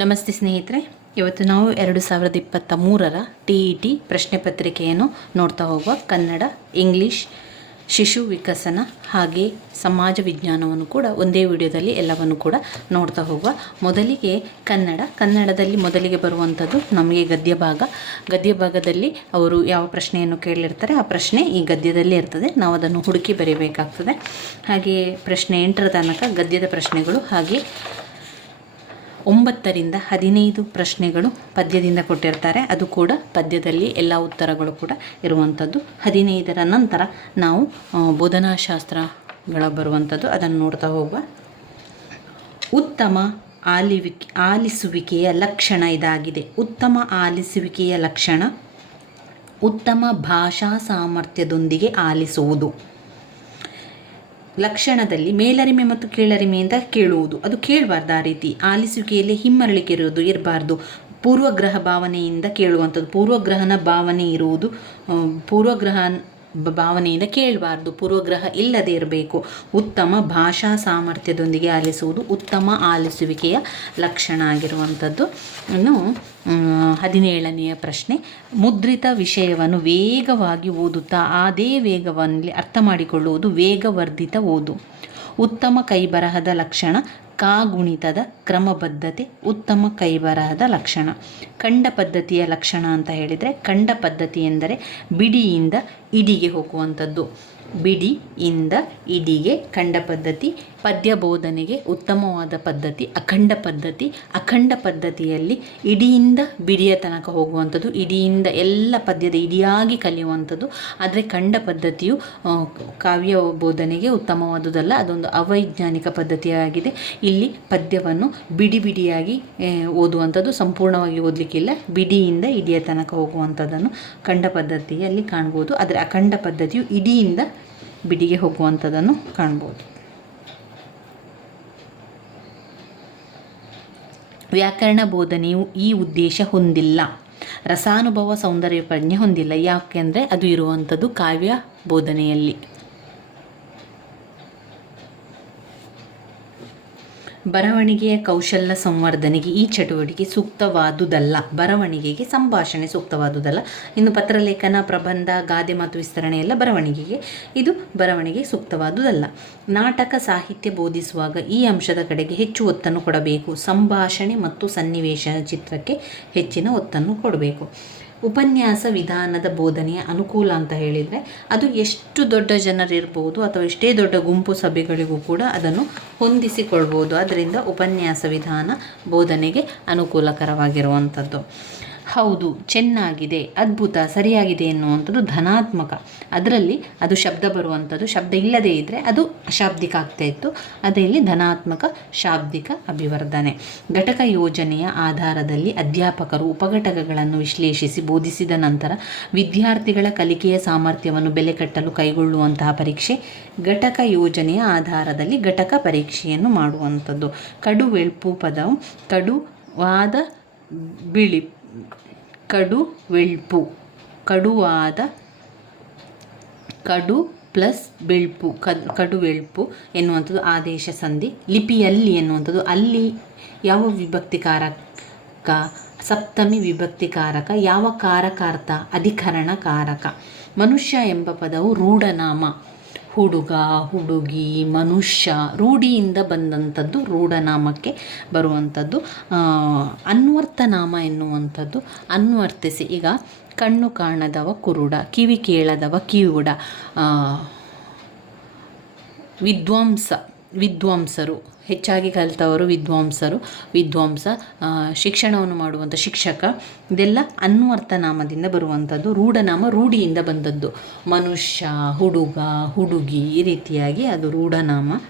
ನಮಸ್ತೆ ಸ್ನೇಹಿತರೆ, ಇವತ್ತು ನಾವು 2023ರ TET ಪ್ರಶ್ನೆ ಪತ್ರಿಕೆಯನ್ನು ನೋಡ್ತಾ ಹೋಗುವ. ಕನ್ನಡ, ಇಂಗ್ಲೀಷ್, ಶಿಶು ವಿಕಸನ ಹಾಗೆ ಸಮಾಜ ವಿಜ್ಞಾನವನ್ನು ಕೂಡ ಒಂದೇ ವಿಡಿಯೋದಲ್ಲಿ ಎಲ್ಲವನ್ನು ಕೂಡ ನೋಡ್ತಾ ಹೋಗುವ. ಮೊದಲಿಗೆ ಕನ್ನಡದಲ್ಲಿ ಮೊದಲಿಗೆ ಬರುವಂಥದ್ದು ನಮಗೆ ಗದ್ಯ ಭಾಗದಲ್ಲಿ ಅವರು ಯಾವ ಪ್ರಶ್ನೆಯನ್ನು ಕೇಳಿರ್ತಾರೆ ಆ ಪ್ರಶ್ನೆ ಈ ಗದ್ಯದಲ್ಲಿ ಇರ್ತದೆ. ನಾವು ಅದನ್ನು ಹುಡುಕಿ ಬರೀಬೇಕಾಗ್ತದೆ. ಹಾಗೆಯೇ ಪ್ರಶ್ನೆ 8ರ ತನಕ ಗದ್ಯದ ಪ್ರಶ್ನೆಗಳು, ಹಾಗೆ 9ರಿಂದ 15 ಪ್ರಶ್ನೆಗಳು ಪದ್ಯದಿಂದ ಕೊಟ್ಟಿರ್ತಾರೆ. ಅದು ಕೂಡ ಪದ್ಯದಲ್ಲಿ ಎಲ್ಲ ಉತ್ತರಗಳು ಕೂಡ ಇರುವಂಥದ್ದು. 15ರ ನಂತರ ನಾವು ಬೋಧನಾಶಾಸ್ತ್ರಗಳ ಬರುವಂಥದ್ದು, ಅದನ್ನು ನೋಡ್ತಾ ಹೋಗುವ. ಉತ್ತಮ ಆಲಿಸುವಿಕೆಯ ಲಕ್ಷಣ ಇದಾಗಿದೆ. ಉತ್ತಮ ಆಲಿಸುವಿಕೆಯ ಲಕ್ಷಣ ಉತ್ತಮ ಭಾಷಾ ಸಾಮರ್ಥ್ಯದೊಂದಿಗೆ ಆಲಿಸುವುದು. ಲಕ್ಷಣದಲ್ಲಿ ಮೇಲರಿಮೆ ಮತ್ತು ಕೀಳರಿಮೆಯಿಂದ ಕೇಳುವುದು, ಅದು ಕೇಳಬಾರ್ದು. ಆ ರೀತಿ ಆಲಿಸುವಿಕೆಯಲ್ಲಿ ಹಿಮ್ಮರಳಿಕೆ ಇರಬಾರ್ದು. ಪೂರ್ವಗ್ರಹ ಭಾವನೆಯಿಂದ ಕೇಳುವಂಥದ್ದು, ಪೂರ್ವಗ್ರಹನ ಭಾವನೆ ಇರುವುದು, ಪೂರ್ವಗ್ರಹ ಭಾವನೆಯಿಂದ ಕೇಳಬಾರ್ದು, ಪೂರ್ವಗ್ರಹ ಇಲ್ಲದೆ ಇರಬೇಕು. ಉತ್ತಮ ಭಾಷಾ ಸಾಮರ್ಥ್ಯದೊಂದಿಗೆ ಆಲಿಸುವುದು ಉತ್ತಮ ಆಲಿಸುವಿಕೆಯ ಲಕ್ಷಣ ಆಗಿರುವಂಥದ್ದು. ಇನ್ನು 17ನೆಯ ಪ್ರಶ್ನೆ, ಮುದ್ರಿತ ವಿಷಯವನ್ನು ವೇಗವಾಗಿ ಓದುತ್ತಾ ಅದೇ ವೇಗದಲ್ಲಿ ಅರ್ಥ ಮಾಡಿಕೊಳ್ಳುವುದು ವೇಗವರ್ಧಿತ ಓದು. ಉತ್ತಮ ಕೈಬರಹದ ಲಕ್ಷಣ ಕಾಗುಣಿತದ ಕ್ರಮಬದ್ಧತೆ ಉತ್ತಮ ಕೈಬರಹದ ಲಕ್ಷಣ. ಖಂಡ ಪದ್ಧತಿಯ ಲಕ್ಷಣ ಅಂತ ಹೇಳಿದರೆ, ಖಂಡ ಪದ್ಧತಿ ಎಂದರೆ ಬಿಡಿಯಿಂದ ಇಡಿಗೆ ಹೋಗುವಂಥದ್ದು. ಬಿಡಿಯಿಂದ ಇಡಿಗೆ ಖಂಡ ಪದ್ಧತಿ. ಪದ್ಯ ಬೋಧನೆಗೆ ಉತ್ತಮವಾದ ಪದ್ಧತಿ ಅಖಂಡ ಪದ್ಧತಿ. ಅಖಂಡ ಪದ್ಧತಿಯಲ್ಲಿ ಇಡಿಯಿಂದ ಬಿಡಿಯ ತನಕ ಹೋಗುವಂಥದ್ದು, ಇಡಿಯಿಂದ ಎಲ್ಲ ಪದ್ಯದ ಇಡಿಯಾಗಿ ಕಲಿಯುವಂಥದ್ದು. ಆದರೆ ಖಂಡ ಪದ್ಧತಿಯು ಕಾವ್ಯ ಬೋಧನೆಗೆ ಉತ್ತಮವಾದುದಲ್ಲ, ಅದೊಂದು ಅವೈಜ್ಞಾನಿಕ ಪದ್ಧತಿಯಾಗಿದೆ. ಇಲ್ಲಿ ಪದ್ಯವನ್ನು ಬಿಡಿಯಾಗಿ ಓದುವಂಥದ್ದು, ಸಂಪೂರ್ಣವಾಗಿ ಓದಲಿಕ್ಕಿಲ್ಲ, ಬಿಡಿಯಿಂದ ಇಡಿಯ ತನಕ ಹೋಗುವಂಥದ್ದನ್ನು ಖಂಡ ಪದ್ಧತಿಯಲ್ಲಿ ಕಾಣ್ಬೋದು. ಆದರೆ ಅಖಂಡ ಪದ್ಧತಿಯು ಇಡಿಯಿಂದ ಬಿಡಿಗೆ ಹೋಗುವಂಥದ್ದನ್ನು ಕಾಣ್ಬೋದು. ವ್ಯಾಕರಣ ಬೋಧನೆಯು ಈ ಉದ್ದೇಶ ಹೊಂದಿಲ್ಲ. ರಸಾನುಭವ ಸೌಂದರ್ಯ ಪ್ರಜ್ಞೆ ಹೊಂದಿಲ್ಲ. ಯಾಕೆಂದರೆ ಅದು ಇರುವಂಥದ್ದು ಕಾವ್ಯ ಬೋಧನೆಯಲ್ಲಿ. ಬರವಣಿಗೆಯ ಕೌಶಲ್ಯ ಸಂವರ್ಧನೆಗೆ ಈ ಚಟುವಟಿಕೆ ಸೂಕ್ತವಾದುದಲ್ಲ. ಬರವಣಿಗೆಗೆ ಸಂಭಾಷಣೆ ಸೂಕ್ತವಾದುದಲ್ಲ. ಇನ್ನು ಪತ್ರಲೇಖನ, ಪ್ರಬಂಧ, ಗಾದೆ ಮತ್ತು ವಿಸ್ತರಣೆ ಎಲ್ಲ ಇದು ಬರವಣಿಗೆ ಸೂಕ್ತವಾದುದಲ್ಲ. ನಾಟಕ ಸಾಹಿತ್ಯ ಬೋಧಿಸುವಾಗ ಈ ಅಂಶದ ಕಡೆಗೆ ಹೆಚ್ಚು ಒತ್ತನ್ನು ಕೊಡಬೇಕು. ಸಂಭಾಷಣೆ ಮತ್ತು ಸನ್ನಿವೇಶ ಚಿತ್ರಕ್ಕೆ ಹೆಚ್ಚಿನ ಒತ್ತನ್ನು ಕೊಡಬೇಕು. ಉಪನ್ಯಾಸ ವಿಧಾನದ ಬೋಧನೆಯ ಅನುಕೂಲ ಅಂತ ಹೇಳಿದರೆ, ಅದು ಎಷ್ಟು ದೊಡ್ಡ ಜನರಿರ್ಬೋದು ಅಥವಾ ಎಷ್ಟೇ ದೊಡ್ಡ ಗುಂಪು ಸಭೆಗಳಿಗೂ ಕೂಡ ಅದನ್ನು ಹೊಂದಿಸಿಕೊಳ್ಬೋದು. ಅದರಿಂದ ಉಪನ್ಯಾಸ ವಿಧಾನ ಬೋಧನೆಗೆ ಅನುಕೂಲಕರವಾಗಿರುವಂಥದ್ದು. ಹೌದು, ಚೆನ್ನಾಗಿದೆ, ಅದ್ಭುತ, ಸರಿಯಾಗಿದೆ ಎನ್ನುವಂಥದ್ದು ಧನಾತ್ಮಕ. ಅದರಲ್ಲಿ ಅದು ಶಬ್ದ ಬರುವಂಥದ್ದು. ಶಬ್ದ ಇಲ್ಲದೇ ಇದ್ದರೆ ಅದು ಅಶಾಬ್ದಿಕ ಆಗ್ತಾಯಿತ್ತು. ಅದೇ ಇಲ್ಲಿ ಧನಾತ್ಮಕ ಶಾಬ್ದಿಕ ಅಭಿವರ್ಧನೆ. ಘಟಕ ಯೋಜನೆಯ ಆಧಾರದಲ್ಲಿ ಅಧ್ಯಾಪಕರು ಉಪಘಟಕಗಳನ್ನು ವಿಶ್ಲೇಷಿಸಿ ಬೋಧಿಸಿದ ನಂತರ ವಿದ್ಯಾರ್ಥಿಗಳ ಕಲಿಕೆಯ ಸಾಮರ್ಥ್ಯವನ್ನು ಬೆಲೆ ಕಟ್ಟಲು ಕೈಗೊಳ್ಳುವಂತಹ ಪರೀಕ್ಷೆ ಘಟಕ ಯೋಜನೆಯ ಆಧಾರದಲ್ಲಿ ಘಟಕ ಪರೀಕ್ಷೆಯನ್ನು ಮಾಡುವಂಥದ್ದು. ಕಡುವೆಳ್ಪು ಪದವು ಕಡುವಾದ ಕಡುವೆಳ್ಪು, ಕಡುವಾದ, ಕಡು ಪ್ಲಸ್ ಬೆಳ್ಪು, ಕಡುವೆಳ್ಪು ಎನ್ನುವಂಥದ್ದು ಆದೇಶ ಸಂಧಿ. ಲಿಪಿಯಲ್ಲಿ ಎನ್ನುವಂಥದ್ದು ಅಲ್ಲಿ ಯಾವ ವಿಭಕ್ತಿಕಾರಕ, ಸಪ್ತಮಿ ವಿಭಕ್ತಿಕಾರಕ, ಯಾವ ಕಾರಕಾರ್ಥ, ಅಧಿಕರಣ ಕಾರಕ. ಮನುಷ್ಯ ಎಂಬ ಪದವು ರೂಢನಾಮ. ಹುಡುಗ, ಹುಡುಗಿ, ಮನುಷ್ಯ ರೂಢಿಯಿಂದ ಬಂದಂಥದ್ದು ರೂಢನಾಮಕ್ಕೆ ಬರುವಂಥದ್ದು. ಅನ್ವರ್ಥನಾಮ ಎನ್ನುವಂಥದ್ದು ಅನ್ವರ್ಥಿಸಿ. ಈಗ ಕಣ್ಣು ಕಾಣದವ ಕುರುಡ, ಕಿವಿ ಕೇಳದವ ಕಿವುಡ, ವಿದ್ವಾಂಸರು, ಹೆಚ್ಚಾಗಿ ಕಲಿತವರು ವಿದ್ವಾಂಸ, ಶಿಕ್ಷಣವನ್ನು ಮಾಡುವಂಥ ಶಿಕ್ಷಕ, ಇದೆಲ್ಲ ಅನ್ವರ್ಥನಾಮದಿಂದ ಬರುವಂಥದ್ದು. ರೂಢನಾಮ ರೂಢಿಯಿಂದ ಬಂದದ್ದು. ಮನುಷ್ಯ, ಹುಡುಗ, ಹುಡುಗಿ ಈ ರೀತಿಯಾಗಿ ಅದು ರೂಢನಾಮ.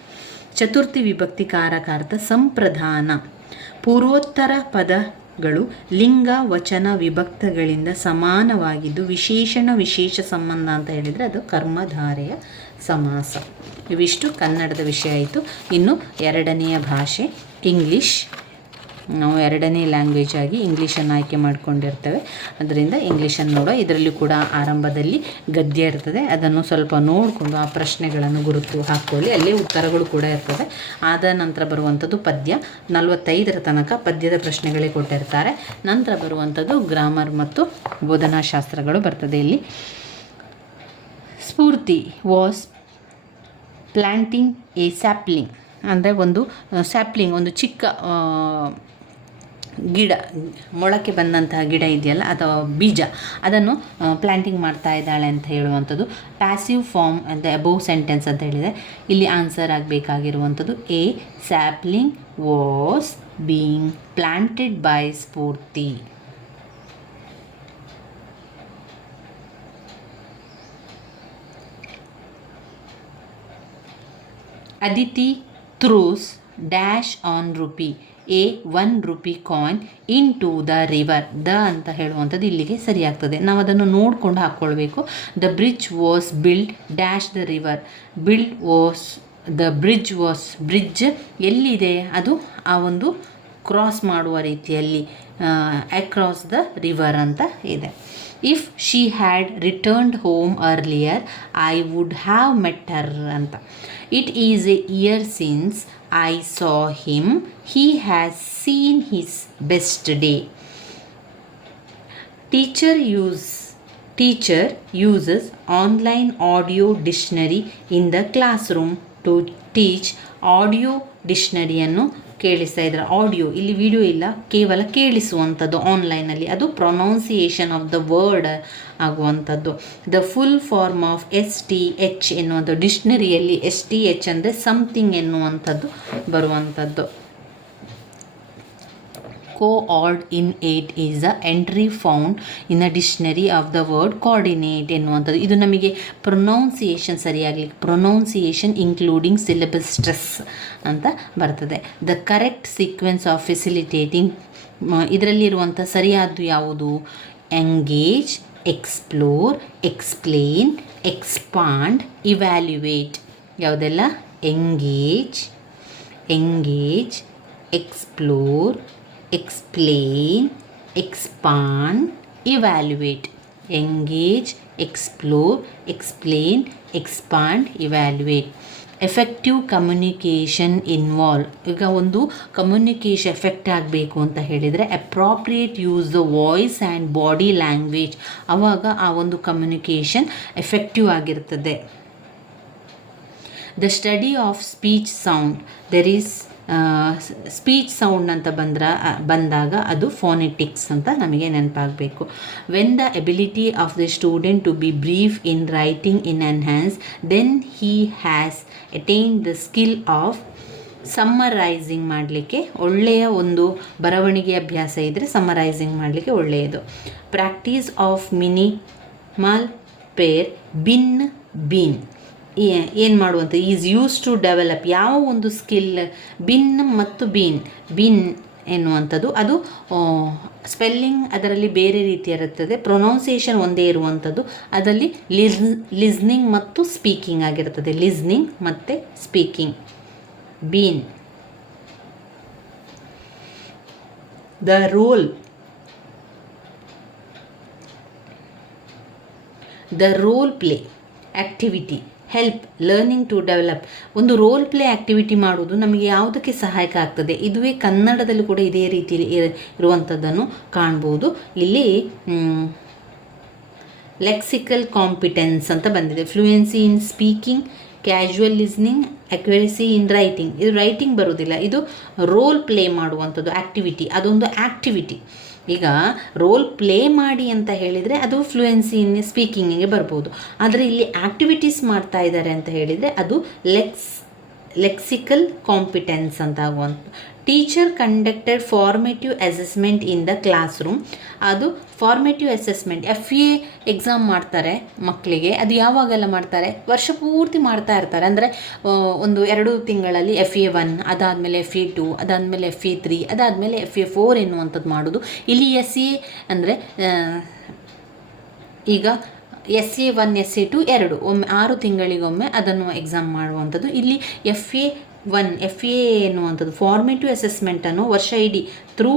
ಚತುರ್ಥಿ ವಿಭಕ್ತಿ ಕಾರಕಾರ್ಥ ಸಂಪ್ರದಾನ. ಪೂರ್ವೋತ್ತರ ಪದಗಳು ಲಿಂಗ ವಚನ ವಿಭಕ್ತಗಳಿಂದ ಸಮಾನವಾಗಿದ್ದು ವಿಶೇಷಣ ವಿಶೇಷ ಸಂಬಂಧ ಅಂತ ಹೇಳಿದರೆ ಅದು ಕರ್ಮಧಾರೆಯ ಸಮಾಸ. ಇವಿಷ್ಟು ಕನ್ನಡದ ವಿಷಯ ಆಯಿತು. ಇನ್ನು 2ನೆಯ ಭಾಷೆ ಇಂಗ್ಲೀಷ್. ನಾವು ಎರಡನೇ ಲ್ಯಾಂಗ್ವೇಜ್ ಆಗಿ ಇಂಗ್ಲೀಷನ್ನು ಆಯ್ಕೆ ಮಾಡ್ಕೊಂಡಿರ್ತೇವೆ. ಅದರಿಂದ ಇಂಗ್ಲೀಷನ್ನು ನೋಡೋ. ಇದರಲ್ಲಿ ಕೂಡ ಆರಂಭದಲ್ಲಿ ಗದ್ಯ ಇರ್ತದೆ, ಅದನ್ನು ಸ್ವಲ್ಪ ನೋಡಿಕೊಂಡು ಆ ಪ್ರಶ್ನೆಗಳನ್ನು ಗುರುತು ಹಾಕ್ಕೊಳ್ಳಿ. ಅಲ್ಲೇ ಉತ್ತರಗಳು ಕೂಡ ಇರ್ತದೆ. ಆದ ನಂತರ ಬರುವಂಥದ್ದು ಪದ್ಯ. 45ರ ತನಕ ಪದ್ಯದ ಪ್ರಶ್ನೆಗಳೇ ಕೊಟ್ಟಿರ್ತಾರೆ. ನಂತರ ಬರುವಂಥದ್ದು ಗ್ರಾಮರ್ ಮತ್ತು ಬೋಧನಾಶಾಸ್ತ್ರಗಳು ಬರ್ತದೆ. ಇಲ್ಲಿ ಸ್ಫೂರ್ತಿ ವಾಸ್ ಪ್ಲ್ಯಾಂಟಿಂಗ್ ಎ ಸ್ಯಾಪ್ಲಿಂಗ್, ಅಂದರೆ ಒಂದು ಸ್ಯಾಪ್ಲಿಂಗ್, ಒಂದು ಚಿಕ್ಕ ಗಿಡ, ಮೊಳಕೆ ಬಂದಂತಹ ಗಿಡ ಇದೆಯಲ್ಲ ಅಥವಾ ಬೀಜ, ಅದನ್ನು ಪ್ಲ್ಯಾಂಟಿಂಗ್ ಮಾಡ್ತಾ ಇದ್ದಾಳೆ ಅಂತ ಹೇಳುವಂಥದ್ದು. ಪ್ಯಾಸಿವ್ ಫಾರ್ಮ್ ಅಂತ ಅಬೋವ್ ಸೆಂಟೆನ್ಸ್ ಅಂತ ಹೇಳಿದೆ. ಇಲ್ಲಿ ಆನ್ಸರ್ ಆಗಬೇಕಾಗಿರುವಂಥದ್ದು a sapling was being planted by Spoorthi. Aditi throws dash on rupee a 1 rupee coin into the river. The ಅಂತ ಹೇಳುವಂಥದ್ದು ಇಲ್ಲಿಗೆ ಸರಿಯಾಗ್ತದೆ. ನಾವು ಅದನ್ನು ನೋಡಿಕೊಂಡು ಹಾಕ್ಕೊಳ್ಬೇಕು. The bridge was build dash the river. Build was, the bridge was, bridge ಎಲ್ಲಿದೆ, ಅದು ಆ ಒಂದು ಕ್ರಾಸ್ ಮಾಡುವ ರೀತಿಯಲ್ಲಿ ಅಕ್ರಾಸ್ ದ ರಿವರ್ ಅಂತ ಇದೆ. If she had returned home earlier I would have met her ಅಂತ. It is a year since I saw him, he has seen his best day. Teacher uses online audio dictionary in the classroom to teach. Audio ಡಿಕ್ಷನರಿಯನ್ನು ಕೇಳಿಸ್ತಾ ಇದ್ದಾರೆ. Audio, ಇಲ್ಲಿ video ಇಲ್ಲ, ಕೇವಲ ಕೇಳಿಸುವಂಥದ್ದು ಆನ್ಲೈನಲ್ಲಿ. ಅದು ಪ್ರೊನೌನ್ಸಿಯೇಷನ್ ಆಫ್ ದ ವರ್ಡ್ ಆಗುವಂಥದ್ದು. The full form of STH ಎನ್ನುವಂಥ ಡಿಕ್ಷನರಿಯಲ್ಲಿ STH ಅಂದರೆ ಸಮಥಿಂಗ್ ಎನ್ನುವಂಥದ್ದು ಬರುವಂಥದ್ದು. coordinate is the entry found in a dictionary of the word coordinate ಎನ್ನುವಂಥದ್ದು. ಇದು ನಮಗೆ ಪ್ರೊನೌನ್ಸಿಯೇಷನ್ ಸರಿಯಾಗಲಿ, ಪ್ರೊನೌನ್ಸಿಯೇಷನ್ ಇನ್ಕ್ಲೂಡಿಂಗ್ ಸಿಲೆಬಲ್ ಸ್ಟ್ರೆಸ್ ಅಂತ ಬರ್ತದೆ. The correct sequence of facilitating, ಇದರಲ್ಲಿರುವಂಥ ಸರಿಯಾದ್ದು ಯಾವುದು? Engage, explore, explain, expand, evaluate. ಯಾವುದೆಲ್ಲ? Engage, explore, explain, expand, evaluate. Engage, explore, explain, expand, evaluate. Effective communication involve. ಈಗ ಒಂದು ಕಮ್ಯುನಿಕೇಷನ್ ಎಫೆಕ್ಟ್ ಆಗಬೇಕು ಅಂತ ಹೇಳಿದರೆ appropriate use the voice and body language, ಆವಾಗ ಆ ಒಂದು ಕಮ್ಯುನಿಕೇಷನ್ ಎಫೆಕ್ಟಿವ್ ಆಗಿರ್ತದೆ. The study of speech sound, there is speech sound ಅಂತ ಬಂದಾಗ ಅದು ಫೋನೆಟಿಕ್ಸ್ ಅಂತ ನಮಗೆ ನೆನಪಾಗಬೇಕು. When the ability of the student to be brief in writing in enhance, then he has attained the skill of summarising. ಮಾಡಲಿಕ್ಕೆ ಒಳ್ಳೆಯ ಒಂದು ಬರವಣಿಗೆ ಅಭ್ಯಾಸ ಇದ್ದರೆ ಸಮ್ಮರೈಸಿಂಗ್ ಮಾಡಲಿಕ್ಕೆ ಒಳ್ಳೆಯದು. Practice of minimal pair, bin, bean ಏನು ಮಾಡುವಂಥ ಈಸ್ ಯೂಸ್ ಟು ಡೆವಲಪ್. ಯಾವ ಒಂದು ಸ್ಕಿಲ್, ಬಿನ್ ಮತ್ತು ಬಿನ್ ಎನ್ನುವಂಥದ್ದು ಅದು ಸ್ಪೆಲ್ಲಿಂಗ್ ಅದರಲ್ಲಿ ಬೇರೆ ರೀತಿ ಇರುತ್ತದೆ, ಪ್ರೊನೌನ್ಸಿಯೇಷನ್ ಒಂದೇ ಇರುವಂಥದ್ದು. ಅದರಲ್ಲಿ ಲಿಸ್ನಿಂಗ್ ಮತ್ತು ಸ್ಪೀಕಿಂಗ್ ಆಗಿರ್ತದೆ. ಲಿಸ್ನಿಂಗ್ ಮತ್ತು ಸ್ಪೀಕಿಂಗ್. ಬೀನ್. The role play activity help learning to develop. ಒಂದು ರೋಲ್ ಪ್ಲೇ ಆ್ಯಕ್ಟಿವಿಟಿ ಮಾಡುವುದು ನಮಗೆ ಯಾವುದಕ್ಕೆ ಸಹಾಯಕ ಆಗ್ತದೆ? ಇದುವೇ ಕನ್ನಡದಲ್ಲಿ ಕೂಡ ಇದೇ ರೀತಿಯಲ್ಲಿ ಇರುವಂಥದ್ದನ್ನು ಕಾಣ್ಬೋದು. ಇಲ್ಲಿ ಲೆಕ್ಸಿಕಲ್ ಕಾಂಪಿಟೆನ್ಸ್ ಅಂತ ಬಂದಿದೆ. Fluency in speaking, casual listening, accuracy in writing. ಇದು ರೈಟಿಂಗ್ ಬರೋದಿಲ್ಲ, ಇದು ರೋಲ್ ಪ್ಲೇ ಮಾಡುವಂಥದ್ದು ಆ್ಯಕ್ಟಿವಿಟಿ. ಅದೊಂದು ಆ್ಯಕ್ಟಿವಿಟಿ. ಈಗ ರೋಲ್ ಪ್ಲೇ ಮಾಡಿ ಅಂತ ಹೇಳಿದರೆ ಅದು ಫ್ಲೂಯೆನ್ಸಿ ಇನ್ ಸ್ಪೀಕಿಂಗಿಗೆ ಬರ್ಬೋದು. ಆದರೆ ಇಲ್ಲಿ ಆ್ಯಕ್ಟಿವಿಟೀಸ್ ಮಾಡ್ತಾ ಇದ್ದಾರೆ ಅಂತ ಹೇಳಿದರೆ ಅದು ಲೆಕ್ಸಿಕಲ್ ಕಾಂಪಿಟೆನ್ಸ್ ಅಂತ ಆಗುವಂಥ. Teacher conducted formative assessment in the class room. ಅದು ಫಾರ್ಮೇಟಿವ್ ಅಸೆಸ್ಮೆಂಟ್, FA ಎಕ್ಸಾಮ್ ಮಾಡ್ತಾರೆ ಮಕ್ಕಳಿಗೆ. ಅದು ಯಾವಾಗೆಲ್ಲ ಮಾಡ್ತಾರೆ? ವರ್ಷ ಪೂರ್ತಿ ಮಾಡ್ತಾ ಇರ್ತಾರೆ. ಅಂದರೆ ಒಂದು 2 ತಿಂಗಳಲ್ಲಿ FA1, ಅದಾದಮೇಲೆ FA2, ಅದಾದಮೇಲೆ FA3, ಅದಾದಮೇಲೆ FA4 ಎನ್ನುವಂಥದ್ದು ಮಾಡೋದು. ಇಲ್ಲಿ SA ಅಂದರೆ ಈಗ SA1, SA2 2 ಒಮ್ಮೆ 6 ತಿಂಗಳಿಗೊಮ್ಮೆ ಅದನ್ನು ಎಕ್ಸಾಮ್ ಮಾಡುವಂಥದ್ದು. ಇಲ್ಲಿ FA 1 FA ಎನ್ನುವಂಥದ್ದು ಫಾರ್ಮೇಟಿವ್ ಅಸೆಸ್ಮೆಂಟನ್ನು ವರ್ಷ ಇಡೀ ಥ್ರೂ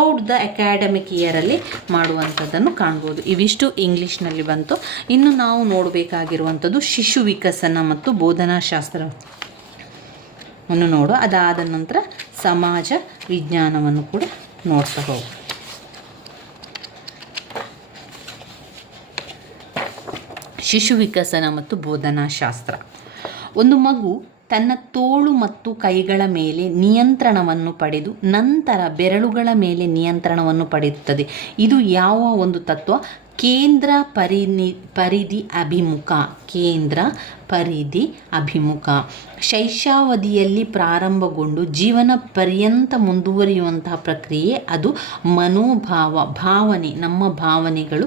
ಔಟ್ ದ ಅಕಾಡೆಮಿಕ್ ಇಯರಲ್ಲಿ ಮಾಡುವಂಥದ್ದನ್ನು ಕಾಣ್ಬೋದು. ಇವಿಷ್ಟು ಇಂಗ್ಲೀಷ್ನಲ್ಲಿ ಬಂತು. ಇನ್ನು ನಾವು ನೋಡಬೇಕಾಗಿರುವಂಥದ್ದು ಶಿಶು ವಿಕಸನ ಮತ್ತು ಬೋಧನಾಶಾಸ್ತ್ರವನ್ನು ನೋಡು. ಅದಾದ ನಂತರ ಸಮಾಜ ವಿಜ್ಞಾನವನ್ನು ಕೂಡ ನೋಡ್ತಾ ಹೋಗು. ಶಿಶು ವಿಕಸನ ಮತ್ತು ಬೋಧನಾಶಾಸ್ತ್ರ. ಒಂದು ಮಗು ತನ್ನ ತೋಳು ಮತ್ತು ಕೈಗಳ ಮೇಲೆ ನಿಯಂತ್ರಣವನ್ನು ಪಡೆದು ನಂತರ ಬೆರಳುಗಳ ಮೇಲೆ ನಿಯಂತ್ರಣವನ್ನು ಪಡೆಯುತ್ತದೆ. ಇದು ಯಾವ ಒಂದು ತತ್ವ? ಕೇಂದ್ರ ಪರಿಧಿ ಅಭಿಮುಖ. ಕೇಂದ್ರ ಪರಿಧಿ ಅಭಿಮುಖ ಶೈಶಾವಧಿಯಲ್ಲಿ ಪ್ರಾರಂಭಗೊಂಡು ಜೀವನ ಪರ್ಯಂತ ಮುಂದುವರಿಯುವಂತಹ ಪ್ರಕ್ರಿಯೆ. ಅದು ಭಾವನೆ. ನಮ್ಮ ಭಾವನೆಗಳು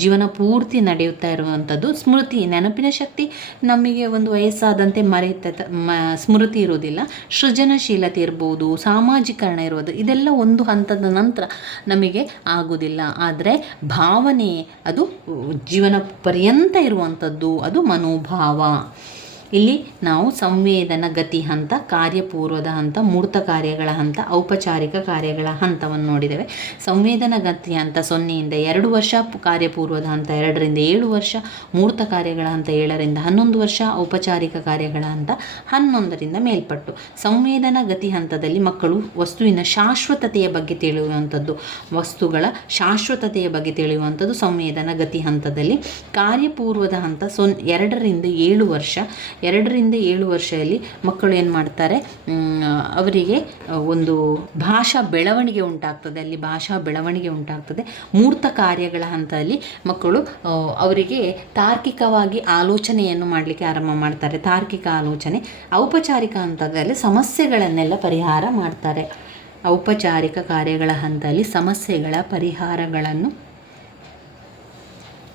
ಜೀವನ ಪೂರ್ತಿ ನಡೆಯುತ್ತಾ ಇರುವಂಥದ್ದು. ಸ್ಮೃತಿ, ನೆನಪಿನ ಶಕ್ತಿ ನಮಗೆ ಒಂದು ವಯಸ್ಸಾದಂತೆ ಸ್ಮೃತಿ ಇರೋದಿಲ್ಲ. ಸೃಜನಶೀಲತೆ ಇರ್ಬೋದು, ಸಾಮಾಜೀಕರಣ ಇರ್ಬೋದು, ಇದೆಲ್ಲ ಒಂದು ಹಂತದ ನಂತರ ನಮಗೆ ಆಗೋದಿಲ್ಲ. ಆದರೆ ಭಾವನೆ ಅದು ಜೀವನ ಪರ್ಯಂತ ಇರುವಂಥದ್ದು, ಅದು ಮನೋಭಾವ. ಇಲ್ಲಿ ನಾವು ಸಂವೇದನ ಗತಿ ಹಂತ, ಕಾರ್ಯಪೂರ್ವದ ಹಂತ, ಮೂರ್ತ ಕಾರ್ಯಗಳ ಹಂತ, ಔಪಚಾರಿಕ ಕಾರ್ಯಗಳ ಹಂತವನ್ನು ನೋಡಿದ್ದೇವೆ. ಸಂವೇದನ ಗತಿ ಹಂತ 0ರಿಂದ 2 ವರ್ಷ, ಕಾರ್ಯಪೂರ್ವದ ಹಂತ 2ರಿಂದ 7 ವರ್ಷ, ಮೂರ್ತ ಕಾರ್ಯಗಳ ಹಂತ 7ರಿಂದ 11 ವರ್ಷ, ಔಪಚಾರಿಕ ಕಾರ್ಯಗಳ ಹಂತ 11ರಿಂದ ಮೇಲ್ಪಟ್ಟು. ಸಂವೇದನ ಗತಿ ಹಂತದಲ್ಲಿ ಮಕ್ಕಳು ವಸ್ತುವಿನ ಶಾಶ್ವತತೆಯ ಬಗ್ಗೆ ತಿಳಿಯುವಂಥದ್ದು, ವಸ್ತುಗಳ ಶಾಶ್ವತತೆಯ ಬಗ್ಗೆ ತಿಳಿಯುವಂಥದ್ದು ಸಂವೇದನ ಗತಿ ಹಂತದಲ್ಲಿ. ಕಾರ್ಯಪೂರ್ವದ ಹಂತ 2ರಿಂದ 7 ವರ್ಷ. 2ರಿಂದ 7 ವರ್ಷದಲ್ಲಿ ಮಕ್ಕಳು ಏನು ಮಾಡ್ತಾರೆ, ಅವರಿಗೆ ಒಂದು ಭಾಷಾ ಬೆಳವಣಿಗೆ ಉಂಟಾಗ್ತದೆ. ಅಲ್ಲಿ ಭಾಷಾ ಬೆಳವಣಿಗೆ ಉಂಟಾಗ್ತದೆ. ಮೂರ್ತ ಕಾರ್ಯಗಳ ಹಂತದಲ್ಲಿ ಮಕ್ಕಳು ಅವರಿಗೆ ತಾರ್ಕಿಕವಾಗಿ ಆಲೋಚನೆಯನ್ನು ಮಾಡಲಿಕ್ಕೆ ಆರಂಭ ಮಾಡ್ತಾರೆ, ತಾರ್ಕಿಕ ಆಲೋಚನೆ. ಔಪಚಾರಿಕ ಹಂತದಲ್ಲಿ ಸಮಸ್ಯೆಗಳನ್ನೆಲ್ಲ ಪರಿಹಾರ ಮಾಡ್ತಾರೆ. ಔಪಚಾರಿಕ ಕಾರ್ಯಗಳ ಹಂತದಲ್ಲಿ ಸಮಸ್ಯೆಗಳ ಪರಿಹಾರಗಳನ್ನು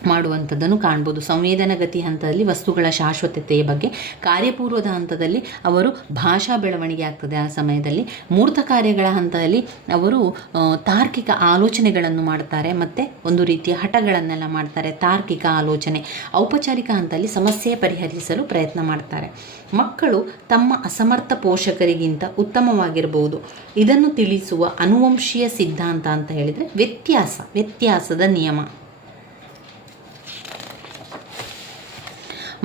ಮಾಡುವಂಥದ್ದನ್ನು ಕಾಣ್ಬೋದು. ಸಂವೇದನ ಗತಿ ಹಂತದಲ್ಲಿ ವಸ್ತುಗಳ ಶಾಶ್ವತತೆಯ ಬಗ್ಗೆ. ಕಾರ್ಯಪೂರ್ವದ ಹಂತದಲ್ಲಿ ಅವರು ಭಾಷಾ ಬೆಳವಣಿಗೆ ಆಗ್ತದೆ ಆ ಸಮಯದಲ್ಲಿ. ಮೂರ್ತ ಕಾರ್ಯಗಳ ಹಂತದಲ್ಲಿ ಅವರು ತಾರ್ಕಿಕ ಆಲೋಚನೆಗಳನ್ನು ಮಾಡ್ತಾರೆ ಮತ್ತು ಒಂದು ರೀತಿಯ ಹಠಗಳನ್ನೆಲ್ಲ ಮಾಡ್ತಾರೆ, ತಾರ್ಕಿಕ ಆಲೋಚನೆ. ಔಪಚಾರಿಕ ಹಂತದಲ್ಲಿ ಸಮಸ್ಯೆ ಪರಿಹರಿಸಲು ಪ್ರಯತ್ನ ಮಾಡ್ತಾರೆ. ಮಕ್ಕಳು ತಮ್ಮ ಅಸಮರ್ಥ ಪೋಷಕರಿಗಿಂತ ಉತ್ತಮವಾಗಿರಬಹುದು. ಇದನ್ನು ತಿಳಿಸುವ ಅನುವಂಶೀಯ ಸಿದ್ಧಾಂತ ಅಂತ ಹೇಳಿದರೆ ವ್ಯತ್ಯಾಸದ ನಿಯಮ.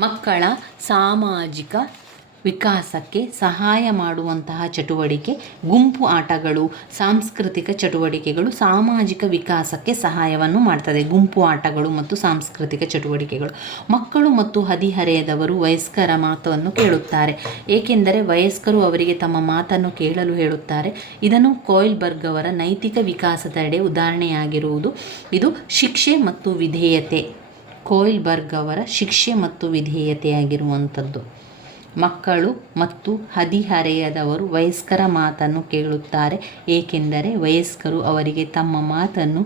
ಮಕ್ಕಳ ಸಾಮಾಜಿಕ ವಿಕಾಸಕ್ಕೆ ಸಹಾಯ ಮಾಡುವಂತಹ ಚಟುವಟಿಕೆ ಗುಂಪು ಆಟಗಳು, ಸಾಂಸ್ಕೃತಿಕ ಚಟುವಟಿಕೆಗಳು ಸಾಮಾಜಿಕ ವಿಕಾಸಕ್ಕೆ ಸಹಾಯವನ್ನು ಮಾಡ್ತದೆ. ಗುಂಪು ಆಟಗಳು ಮತ್ತು ಸಾಂಸ್ಕೃತಿಕ ಚಟುವಟಿಕೆಗಳು. ಮಕ್ಕಳು ಮತ್ತು ಹದಿಹರೆಯದವರು ವಯಸ್ಕರ ಮಾತನ್ನು ಕೇಳುತ್ತಾರೆ, ಏಕೆಂದರೆ ವಯಸ್ಕರು ಅವರಿಗೆ ತಮ್ಮ ಮಾತನ್ನು ಕೇಳಲು ಹೇಳುತ್ತಾರೆ. ಇದನ್ನು ಕೊಯ್ಲ್ಬರ್ಗ್ ಅವರ ನೈತಿಕ ವಿಕಾಸದೆಡೆ ಉದಾಹರಣೆಯಾಗಿರುವುದು. ಇದು ಶಿಕ್ಷೆ ಮತ್ತು ವಿಧೇಯತೆ. ಕೊಯ್ಲ್ಬರ್ಗ್ ಅವರ ಶಿಕ್ಷೆ ಮತ್ತು ವಿಧೇಯತೆಯಾಗಿರುವಂಥದ್ದು. ಮಕ್ಕಳು ಮತ್ತು ಹದಿಹರೆಯದವರು ವಯಸ್ಕರ ಮಾತನ್ನು ಕೇಳುತ್ತಾರೆ, ಏಕೆಂದರೆ ವಯಸ್ಕರು ಅವರಿಗೆ ತಮ್ಮ ಮಾತನ್ನು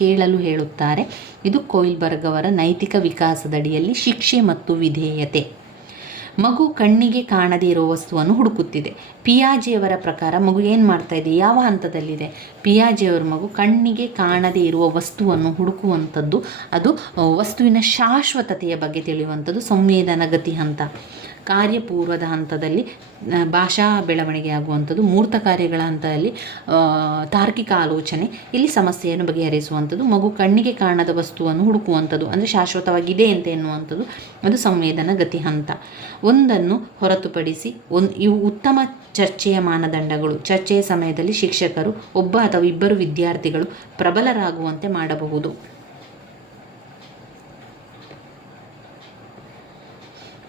ಕೇಳಲು ಹೇಳುತ್ತಾರೆ. ಇದು ಕೊಯ್ಲ್ಬರ್ಗ್ ಅವರ ನೈತಿಕ ವಿಕಾಸದಡಿಯಲ್ಲಿ ಶಿಕ್ಷೆ ಮತ್ತು ವಿಧೇಯತೆ. ಮಗು ಕಣ್ಣಿಗೆ ಕಾಣದೇ ಇರುವ ವಸ್ತುವನ್ನು ಹುಡುಕುತ್ತಿದೆ. ಪಿಯಾಜೆಯವರ ಪ್ರಕಾರ ಮಗು ಏನು ಮಾಡ್ತಾ ಇದೆ, ಯಾವ ಹಂತದಲ್ಲಿದೆ? ಪಿಯಾಜೆಯವರ ಮಗು ಕಣ್ಣಿಗೆ ಕಾಣದೇ ಇರುವ ವಸ್ತುವನ್ನು ಹುಡುಕುವಂಥದ್ದು, ಅದು ವಸ್ತುವಿನ ಶಾಶ್ವತತೆಯ ಬಗ್ಗೆ ತಿಳಿಯುವಂಥದ್ದು ಸಂವೇದನ ಗತಿ ಹಂತ. ಕಾರ್ಯಪೂರ್ವದ ಹಂತದಲ್ಲಿ ಭಾಷಾ ಬೆಳವಣಿಗೆ ಆಗುವಂಥದ್ದು. ಮೂರ್ತ ಕಾರ್ಯಗಳ ಹಂತದಲ್ಲಿ ತಾರ್ಕಿಕ ಆಲೋಚನೆ, ಇಲ್ಲಿ ಸಮಸ್ಯೆಯನ್ನು ಬಗೆಹರಿಸುವಂಥದ್ದು. ಮಗು ಕಣ್ಣಿಗೆ ಕಾಣದ ವಸ್ತುವನ್ನು ಹುಡುಕುವಂಥದ್ದು, ಅಂದರೆ ಶಾಶ್ವತವಾಗಿದೆ ಅಂತ ಎನ್ನುವಂಥದ್ದು, ಅದು ಸಂವೇದನ ಗತಿ ಹಂತ. ಒಂದನ್ನು ಹೊರತುಪಡಿಸಿ ಇವು ಉತ್ತಮ ಚರ್ಚೆಯ ಮಾನದಂಡಗಳು. ಚರ್ಚೆಯ ಸಮಯದಲ್ಲಿ ಶಿಕ್ಷಕರು ಒಬ್ಬ ಅಥವಾ ಇಬ್ಬರು ವಿದ್ಯಾರ್ಥಿಗಳು ಪ್ರಬಲರಾಗುವಂತೆ ಮಾಡಬಹುದು.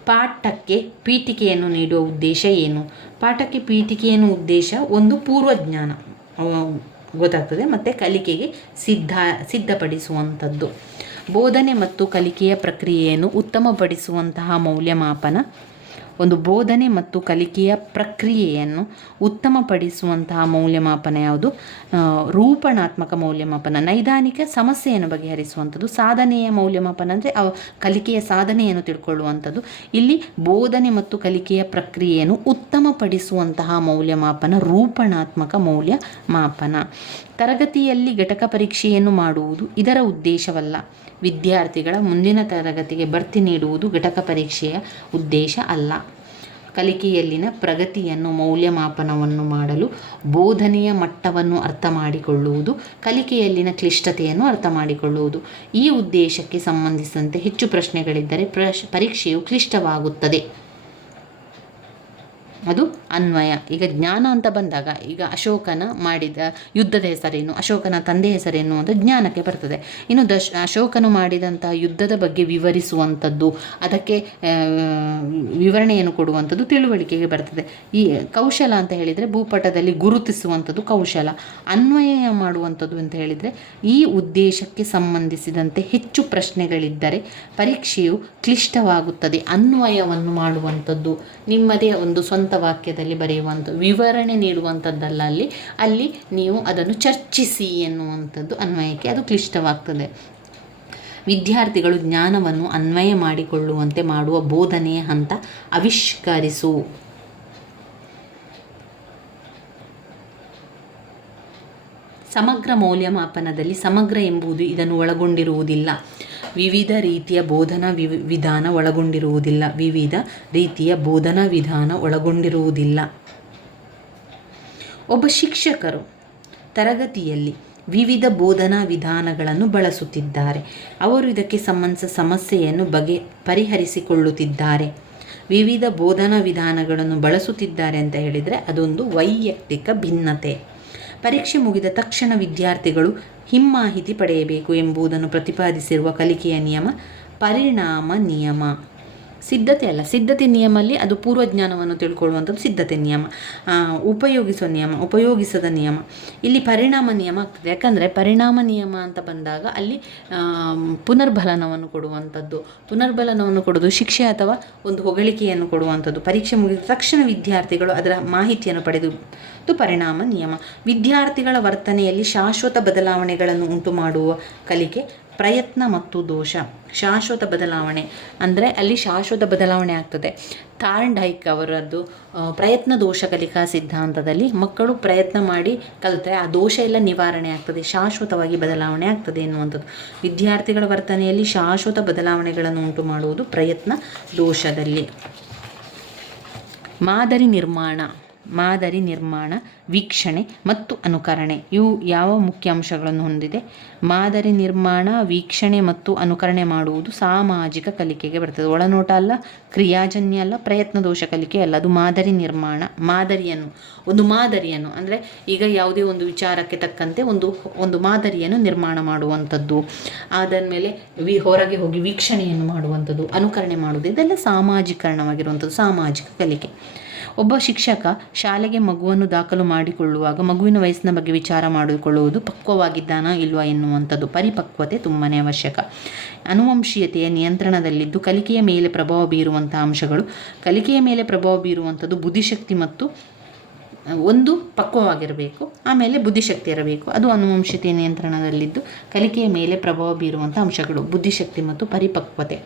ಪಾಠಕ್ಕೆ ಪೀಠಿಕೆಯನ್ನು ನೀಡುವ ಉದ್ದೇಶ ಏನು? ಪಾಠಕ್ಕೆ ಪೀಠಿಕೆಯನ್ನು ಉದ್ದೇಶ ಒಂದು ಪೂರ್ವಜ್ಞಾನ ಗೊತ್ತಾಗ್ತದೆ ಮತ್ತು ಕಲಿಕೆಗೆ ಸಿದ್ಧಪಡಿಸುವಂಥದ್ದು. ಬೋಧನೆ ಮತ್ತು ಕಲಿಕೆಯ ಪ್ರಕ್ರಿಯೆಯನ್ನು ಉತ್ತಮಪಡಿಸುವಂತಹ ಮೌಲ್ಯಮಾಪನ. ಒಂದು ಬೋಧನೆ ಮತ್ತು ಕಲಿಕೆಯ ಪ್ರಕ್ರಿಯೆಯನ್ನು ಉತ್ತಮಪಡಿಸುವಂತಹ ಮೌಲ್ಯಮಾಪನ ಯಾವುದು? ರೂಪಣಾತ್ಮಕ ಮೌಲ್ಯಮಾಪನ. ನೈದಾನಿಕ ಸಮಸ್ಯೆಯನ್ನು ಬಗೆಹರಿಸುವಂಥದ್ದು. ಸಾಧನೆಯ ಮೌಲ್ಯಮಾಪನ ಅಂದರೆ ಕಲಿಕೆಯ ಸಾಧನೆಯನ್ನು ತಿಳ್ಕೊಳ್ಳುವಂಥದ್ದು. ಇಲ್ಲಿ ಬೋಧನೆ ಮತ್ತು ಕಲಿಕೆಯ ಪ್ರಕ್ರಿಯೆಯನ್ನು ಉತ್ತಮಪಡಿಸುವಂತಹ ಮೌಲ್ಯಮಾಪನ ರೂಪಣಾತ್ಮಕ ಮೌಲ್ಯಮಾಪನ. ತರಗತಿಯಲ್ಲಿ ಘಟಕ ಪರೀಕ್ಷೆಯನ್ನು ಮಾಡುವುದು ಇದರ ಉದ್ದೇಶವಲ್ಲ. ವಿದ್ಯಾರ್ಥಿಗಳ ಮುಂದಿನ ತರಗತಿಗೆ ಬಡ್ತಿ ನೀಡುವುದು ಘಟಕ ಪರೀಕ್ಷೆಯ ಉದ್ದೇಶ ಅಲ್ಲ. ಕಲಿಕೆಯಲ್ಲಿನ ಪ್ರಗತಿಯನ್ನು ಮೌಲ್ಯಮಾಪನವನ್ನು ಮಾಡಲು ಬೋಧನೆಯ ಮಟ್ಟವನ್ನು ಅರ್ಥ ಮಾಡಿಕೊಳ್ಳುವುದು, ಕಲಿಕೆಯಲ್ಲಿನ ಕ್ಲಿಷ್ಟತೆಯನ್ನು ಅರ್ಥ ಮಾಡಿಕೊಳ್ಳುವುದು. ಈ ಉದ್ದೇಶಕ್ಕೆ ಸಂಬಂಧಿಸಿದಂತೆ ಹೆಚ್ಚು ಪ್ರಶ್ನೆಗಳಿದ್ದರೆ ಪರೀಕ್ಷೆಯು ಕ್ಲಿಷ್ಟವಾಗುತ್ತದೆ. ಅದು ಅನ್ವಯ. ಈಗ ಜ್ಞಾನ ಅಂತ ಬಂದಾಗ, ಈಗ ಅಶೋಕನ ಮಾಡಿದ ಯುದ್ಧದ ಹೆಸರೇನು, ಅಶೋಕನ ತಂದೆ ಹೆಸರೇನು ಅಂತ ಜ್ಞಾನಕ್ಕೆ ಬರ್ತದೆ. ಇನ್ನು ಅಶೋಕನು ಮಾಡಿದಂಥ ಯುದ್ಧದ ಬಗ್ಗೆ ವಿವರಿಸುವಂಥದ್ದು, ಅದಕ್ಕೆ ವಿವರಣೆಯನ್ನು ಕೊಡುವಂಥದ್ದು ತಿಳುವಳಿಕೆಗೆ ಬರ್ತದೆ. ಈ ಕೌಶಲ ಅಂತ ಹೇಳಿದರೆ ಭೂಪಟದಲ್ಲಿ ಗುರುತಿಸುವಂಥದ್ದು ಕೌಶಲ. ಅನ್ವಯ ಮಾಡುವಂಥದ್ದು ಅಂತ ಹೇಳಿದರೆ ಈ ಉದ್ದೇಶಕ್ಕೆ ಸಂಬಂಧಿಸಿದಂತೆ ಹೆಚ್ಚು ಪ್ರಶ್ನೆಗಳಿದ್ದರೆ ಪರೀಕ್ಷೆಯು ಕ್ಲಿಷ್ಟವಾಗುತ್ತದೆ. ಅನ್ವಯವನ್ನು ಮಾಡುವಂಥದ್ದು ನಿಮ್ಮದೇ ಒಂದು ಸ್ವಂತ ವಾಕ್ಯದಲ್ಲಿ ಬರೆಯುವಂಥ ವಿವರಣೆ ನೀಡುವಂಥದ್ದಲ್ಲ. ಅಲ್ಲಿ ನೀವು ಅದನ್ನು ಚರ್ಚಿಸಿ ಎನ್ನುವಂಥದ್ದು ಅನ್ವಯಕ್ಕೆ, ಅದು ಕ್ಲಿಷ್ಟವಾಗ್ತದೆ. ವಿದ್ಯಾರ್ಥಿಗಳು ಜ್ಞಾನವನ್ನು ಅನ್ವಯ ಮಾಡಿಕೊಳ್ಳುವಂತೆ ಮಾಡುವ ಬೋಧನೆಯ ಹಂತ ಆವಿಷ್ಕರಿಸು. ಸಮಗ್ರ ಮೌಲ್ಯಮಾಪನದಲ್ಲಿ ಸಮಗ್ರ ಎಂಬುದು ಇದನ್ನು ಒಳಗೊಂಡಿರುವುದಿಲ್ಲ. ವಿವಿಧ ರೀತಿಯ ಬೋಧನಾ ವಿಧಾನ ಒಳಗೊಂಡಿರುವುದಿಲ್ಲ. ವಿವಿಧ ರೀತಿಯ ಬೋಧನಾ ವಿಧಾನ ಒಳಗೊಂಡಿರುವುದಿಲ್ಲ. ಒಬ್ಬ ಶಿಕ್ಷಕರು ತರಗತಿಯಲ್ಲಿ ವಿವಿಧ ಬೋಧನಾ ವಿಧಾನಗಳನ್ನು ಬಳಸುತ್ತಿದ್ದಾರೆ. ಅವರು ಇದಕ್ಕೆ ಸಂಬಂಧಿಸಿದ ಸಮಸ್ಯೆಯನ್ನು ಪರಿಹರಿಸಿಕೊಳ್ಳುತ್ತಿದ್ದಾರೆ. ವಿವಿಧ ಬೋಧನಾ ವಿಧಾನಗಳನ್ನು ಬಳಸುತ್ತಿದ್ದಾರೆ ಅಂತ ಹೇಳಿದರೆ ಅದೊಂದು ವೈಯಕ್ತಿಕ ಭಿನ್ನತೆ. ಪರೀಕ್ಷೆ ಮುಗಿದ ತಕ್ಷಣ ವಿದ್ಯಾರ್ಥಿಗಳು ಹಿಮ್ಮಾಹಿತಿ ಪಡೆಯಬೇಕು ಎಂಬುದನ್ನು ಪ್ರತಿಪಾದಿಸಿರುವ ಕಲಿಕೆಯ ನಿಯಮ ಪರಿಣಾಮ ನಿಯಮ. ಸಿದ್ಧತೆ ಅಲ್ಲ, ಸಿದ್ಧತೆ ನಿಯಮಲ್ಲಿ ಅದು ಪೂರ್ವಜ್ಞಾನವನ್ನು ತಿಳ್ಕೊಳ್ಳುವಂಥದ್ದು ಸಿದ್ಧತೆ ನಿಯಮ. ಉಪಯೋಗಿಸುವ ನಿಯಮ, ಉಪಯೋಗಿಸದ ನಿಯಮ. ಇಲ್ಲಿ ಪರಿಣಾಮ ನಿಯಮ ಆಗ್ತದೆ. ಯಾಕಂದರೆ ಪರಿಣಾಮ ನಿಯಮ ಅಂತ ಬಂದಾಗ ಅಲ್ಲಿ ಪುನರ್ಬಲನವನ್ನು ಕೊಡುವಂಥದ್ದು. ಪುನರ್ಬಲನವನ್ನು ಕೊಡೋದು ಶಿಕ್ಷೆ ಅಥವಾ ಒಂದು ಹೊಗಳಿಕೆಯನ್ನು ಕೊಡುವಂಥದ್ದು. ಪರೀಕ್ಷೆ ಮುಗಿದ ತಕ್ಷಣ ವಿದ್ಯಾರ್ಥಿಗಳು ಅದರ ಮಾಹಿತಿಯನ್ನು ಪಡೆದು ಪರಿಣಾಮ ನಿಯಮ. ವಿದ್ಯಾರ್ಥಿಗಳ ವರ್ತನೆಯಲ್ಲಿ ಶಾಶ್ವತ ಬದಲಾವಣೆಗಳನ್ನು ಉಂಟು ಮಾಡುವ ಕಲಿಕೆ ಪ್ರಯತ್ನ ಮತ್ತು ದೋಷ. ಶಾಶ್ವತ ಬದಲಾವಣೆ ಅಂದರೆ ಅಲ್ಲಿ ಶಾಶ್ವತ ಬದಲಾವಣೆ ಆಗ್ತದೆ. ಥಾರ್ನ್ಡೈಕ್ ಅವರದ್ದು ಪ್ರಯತ್ನ ದೋಷ ಕಲಿಕಾ ಸಿದ್ಧಾಂತದಲ್ಲಿ ಮಕ್ಕಳು ಪ್ರಯತ್ನ ಮಾಡಿ ಕಲಿತರೆ ಆ ದೋಷ ಎಲ್ಲ ನಿವಾರಣೆ ಆಗ್ತದೆ, ಶಾಶ್ವತವಾಗಿ ಬದಲಾವಣೆ ಆಗ್ತದೆ ಎನ್ನುವಂಥದ್ದು. ವಿದ್ಯಾರ್ಥಿಗಳ ವರ್ತನೆಯಲ್ಲಿ ಶಾಶ್ವತ ಬದಲಾವಣೆಗಳನ್ನು ಉಂಟು ಮಾಡುವುದು ಪ್ರಯತ್ನ ದೋಷದಲ್ಲಿ. ಮಾದರಿ ನಿರ್ಮಾಣ, ವೀಕ್ಷಣೆ ಮತ್ತು ಅನುಕರಣೆ ಇವು ಯಾವ ಮುಖ್ಯ ಅಂಶಗಳನ್ನು ಹೊಂದಿದೆ? ಮಾದರಿ ನಿರ್ಮಾಣ, ವೀಕ್ಷಣೆ ಮತ್ತು ಅನುಕರಣೆ ಮಾಡುವುದು ಸಾಮಾಜಿಕ ಕಲಿಕೆಗೆ ಬರ್ತದೆ. ಒಳನೋಟ ಅಲ್ಲ, ಕ್ರಿಯಾಜನ್ಯ ಅಲ್ಲ, ಪ್ರಯತ್ನ ದೋಷ ಕಲಿಕೆ ಅಲ್ಲ. ಅದು ಮಾದರಿ ನಿರ್ಮಾಣ. ಒಂದು ಮಾದರಿಯನ್ನು ಅಂದರೆ ಈಗ ಯಾವುದೇ ಒಂದು ವಿಚಾರಕ್ಕೆ ತಕ್ಕಂತೆ ಒಂದು ಮಾದರಿಯನ್ನು ನಿರ್ಮಾಣ ಮಾಡುವಂಥದ್ದು. ಅದಾದಮೇಲೆ ಹೊರಗೆ ಹೋಗಿ ವೀಕ್ಷಣೆಯನ್ನು ಮಾಡುವಂಥದ್ದು, ಅನುಕರಣೆ ಮಾಡುವುದು, ಇದೆಲ್ಲ ಸಾಮಾಜೀಕರಣವಾಗಿರುವಂಥದ್ದು, ಸಾಮಾಜಿಕ ಕಲಿಕೆ. ಒಬ್ಬ ಶಿಕ್ಷಕ ಶಾಲೆಗೆ ಮಗುವನ್ನು ದಾಖಲು ಮಾಡಿಕೊಳ್ಳುವಾಗ ಮಗುವಿನ ವಯಸ್ಸಿನ ಬಗ್ಗೆ ವಿಚಾರ ಮಾಡಿಕೊಳ್ಳುವುದು, ಪಕ್ವವಾಗಿದ್ದಾನಾ ಇಲ್ವಾ ಎನ್ನುವಂಥದ್ದು. ಪರಿಪಕ್ವತೆ ತುಂಬಾ ಅವಶ್ಯಕ. ಅನುವಂಶೀಯತೆಯ ನಿಯಂತ್ರಣದಲ್ಲಿದ್ದು ಕಲಿಕೆಯ ಮೇಲೆ ಪ್ರಭಾವ ಬೀರುವಂಥ ಅಂಶಗಳು. ಕಲಿಕೆಯ ಮೇಲೆ ಪ್ರಭಾವ ಬೀರುವಂಥದ್ದು ಬುದ್ಧಿಶಕ್ತಿ ಮತ್ತು ಒಂದು ಪಕ್ವವಾಗಿರಬೇಕು, ಆಮೇಲೆ ಬುದ್ಧಿಶಕ್ತಿ ಇರಬೇಕು. ಅದು ಅನುವಂಶೀಯತೆಯ ನಿಯಂತ್ರಣದಲ್ಲಿದ್ದು ಕಲಿಕೆಯ ಮೇಲೆ ಪ್ರಭಾವ ಬೀರುವಂಥ ಅಂಶಗಳು ಬುದ್ಧಿಶಕ್ತಿ ಮತ್ತು ಪರಿಪಕ್ವತೆ.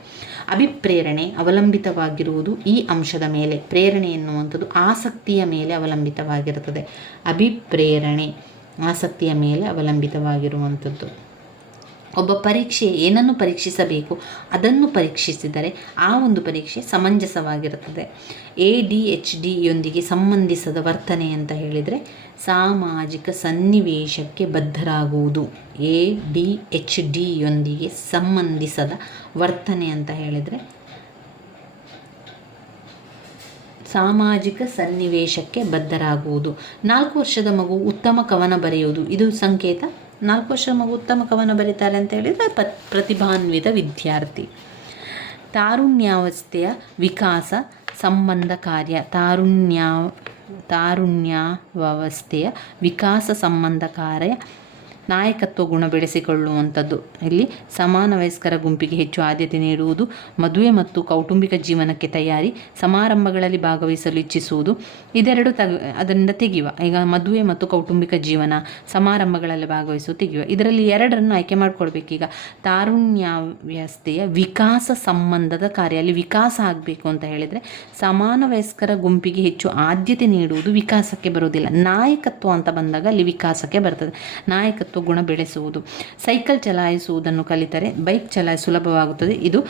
ಅಭಿಪ್ರೇರಣೆ ಅವಲಂಬಿತವಾಗಿರುವುದು ಈ ಅಂಶದ ಮೇಲೆ. ಪ್ರೇರಣೆ ಎನ್ನುವಂಥದ್ದು ಆಸಕ್ತಿಯ ಮೇಲೆ ಅವಲಂಬಿತವಾಗಿರುತ್ತದೆ. ಅಭಿಪ್ರೇರಣೆ ಆಸಕ್ತಿಯ ಮೇಲೆ ಅವಲಂಬಿತವಾಗಿರುವಂಥದ್ದು. ಒಬ್ಬ ಪರೀಕ್ಷೆ ಏನನ್ನು ಪರೀಕ್ಷಿಸಬೇಕು ಅದನ್ನು ಪರೀಕ್ಷಿಸಿದರೆ ಆ ಒಂದು ಪರೀಕ್ಷೆ ಸಮಂಜಸವಾಗಿರುತ್ತದೆ. ADHD ಯೊಂದಿಗೆ ಸಂಬಂಧಿಸದ ವರ್ತನೆ ಅಂತ ಹೇಳಿದರೆ ಸಾಮಾಜಿಕ ಸನ್ನಿವೇಶಕ್ಕೆ ಬದ್ಧರಾಗುವುದು. ADHD ಯೊಂದಿಗೆ ಸಂಬಂಧಿಸದ ವರ್ತನೆ ಅಂತ ಹೇಳಿದರೆ ಸಾಮಾಜಿಕ ಸನ್ನಿವೇಶಕ್ಕೆ ಬದ್ಧರಾಗುವುದು. 4 ವರ್ಷದ ಮಗು ಉತ್ತಮ ಕವನ ಬರೆಯುವುದು, ಇದು ಸಂಕೇತ. 4 ವರ್ಷದ ಮಗು ಉತ್ತಮ ಕವನ ಬರೀತಾರೆ ಅಂತ ಹೇಳಿದರೆ ಪ್ರತಿಭಾನ್ವಿತ ವಿದ್ಯಾರ್ಥಿ. ತಾರುಣ್ಯಾವಸ್ಥೆಯ ವಿಕಾಸ ಸಂಬಂಧ ಕಾರ್ಯ. ತಾರುಣ್ಯಾವಸ್ಥೆಯ ವಿಕಾಸ ಸಂಬಂಧ ಕಾರ್ಯ ನಾಯಕತ್ವ ಗುಣ ಬೆಳೆಸಿಕೊಳ್ಳುವಂಥದ್ದು. ಇಲ್ಲಿ ಸಮಾನ ವಯಸ್ಕರ ಗುಂಪಿಗೆ ಹೆಚ್ಚು ಆದ್ಯತೆ ನೀಡುವುದು, ಮದುವೆ ಮತ್ತು ಕೌಟುಂಬಿಕ ಜೀವನಕ್ಕೆ ತಯಾರಿ, ಸಮಾರಂಭಗಳಲ್ಲಿ ಭಾಗವಹಿಸಲು ಇಚ್ಛಿಸುವುದು. ಇದೆರಡು ಅದರಿಂದ ತೆಗೆಯುವ. ಈಗ ಮದುವೆ ಮತ್ತು ಕೌಟುಂಬಿಕ ಜೀವನ, ಸಮಾರಂಭಗಳಲ್ಲಿ ಭಾಗವಹಿಸುವುದು ತೆಗೆಯುವ. ಇದರಲ್ಲಿ 2 ಆಯ್ಕೆ ಮಾಡ್ಕೊಳ್ಬೇಕು. ಈಗ ತಾರುಣ್ಯಾವಸ್ಥೆಯ ವಿಕಾಸ ಸಂಬಂಧದ ಕಾರ್ಯ, ಅಲ್ಲಿ ವಿಕಾಸ ಆಗಬೇಕು ಅಂತ ಹೇಳಿದರೆ ಸಮಾನ ವಯಸ್ಕರ ಗುಂಪಿಗೆ ಹೆಚ್ಚು ಆದ್ಯತೆ ನೀಡುವುದು ವಿಕಾಸಕ್ಕೆ ಬರುವುದಿಲ್ಲ. ನಾಯಕತ್ವ ಅಂತ ಬಂದಾಗ ಅಲ್ಲಿ ವಿಕಾಸಕ್ಕೆ ಬರ್ತದೆ. ನಾಯಕತ್ವ ಗುಣ ಬೆಳೆಸುವುದು. ಸೈಕಲ್ ಚಲಾಯಿಸುವುದನ್ನು ಕಲಿತರೆ ಬೈಕ್ ಚಲಾಯಿಸ ಸುಲಭವಾಗುತ್ತದೆ. ಇದು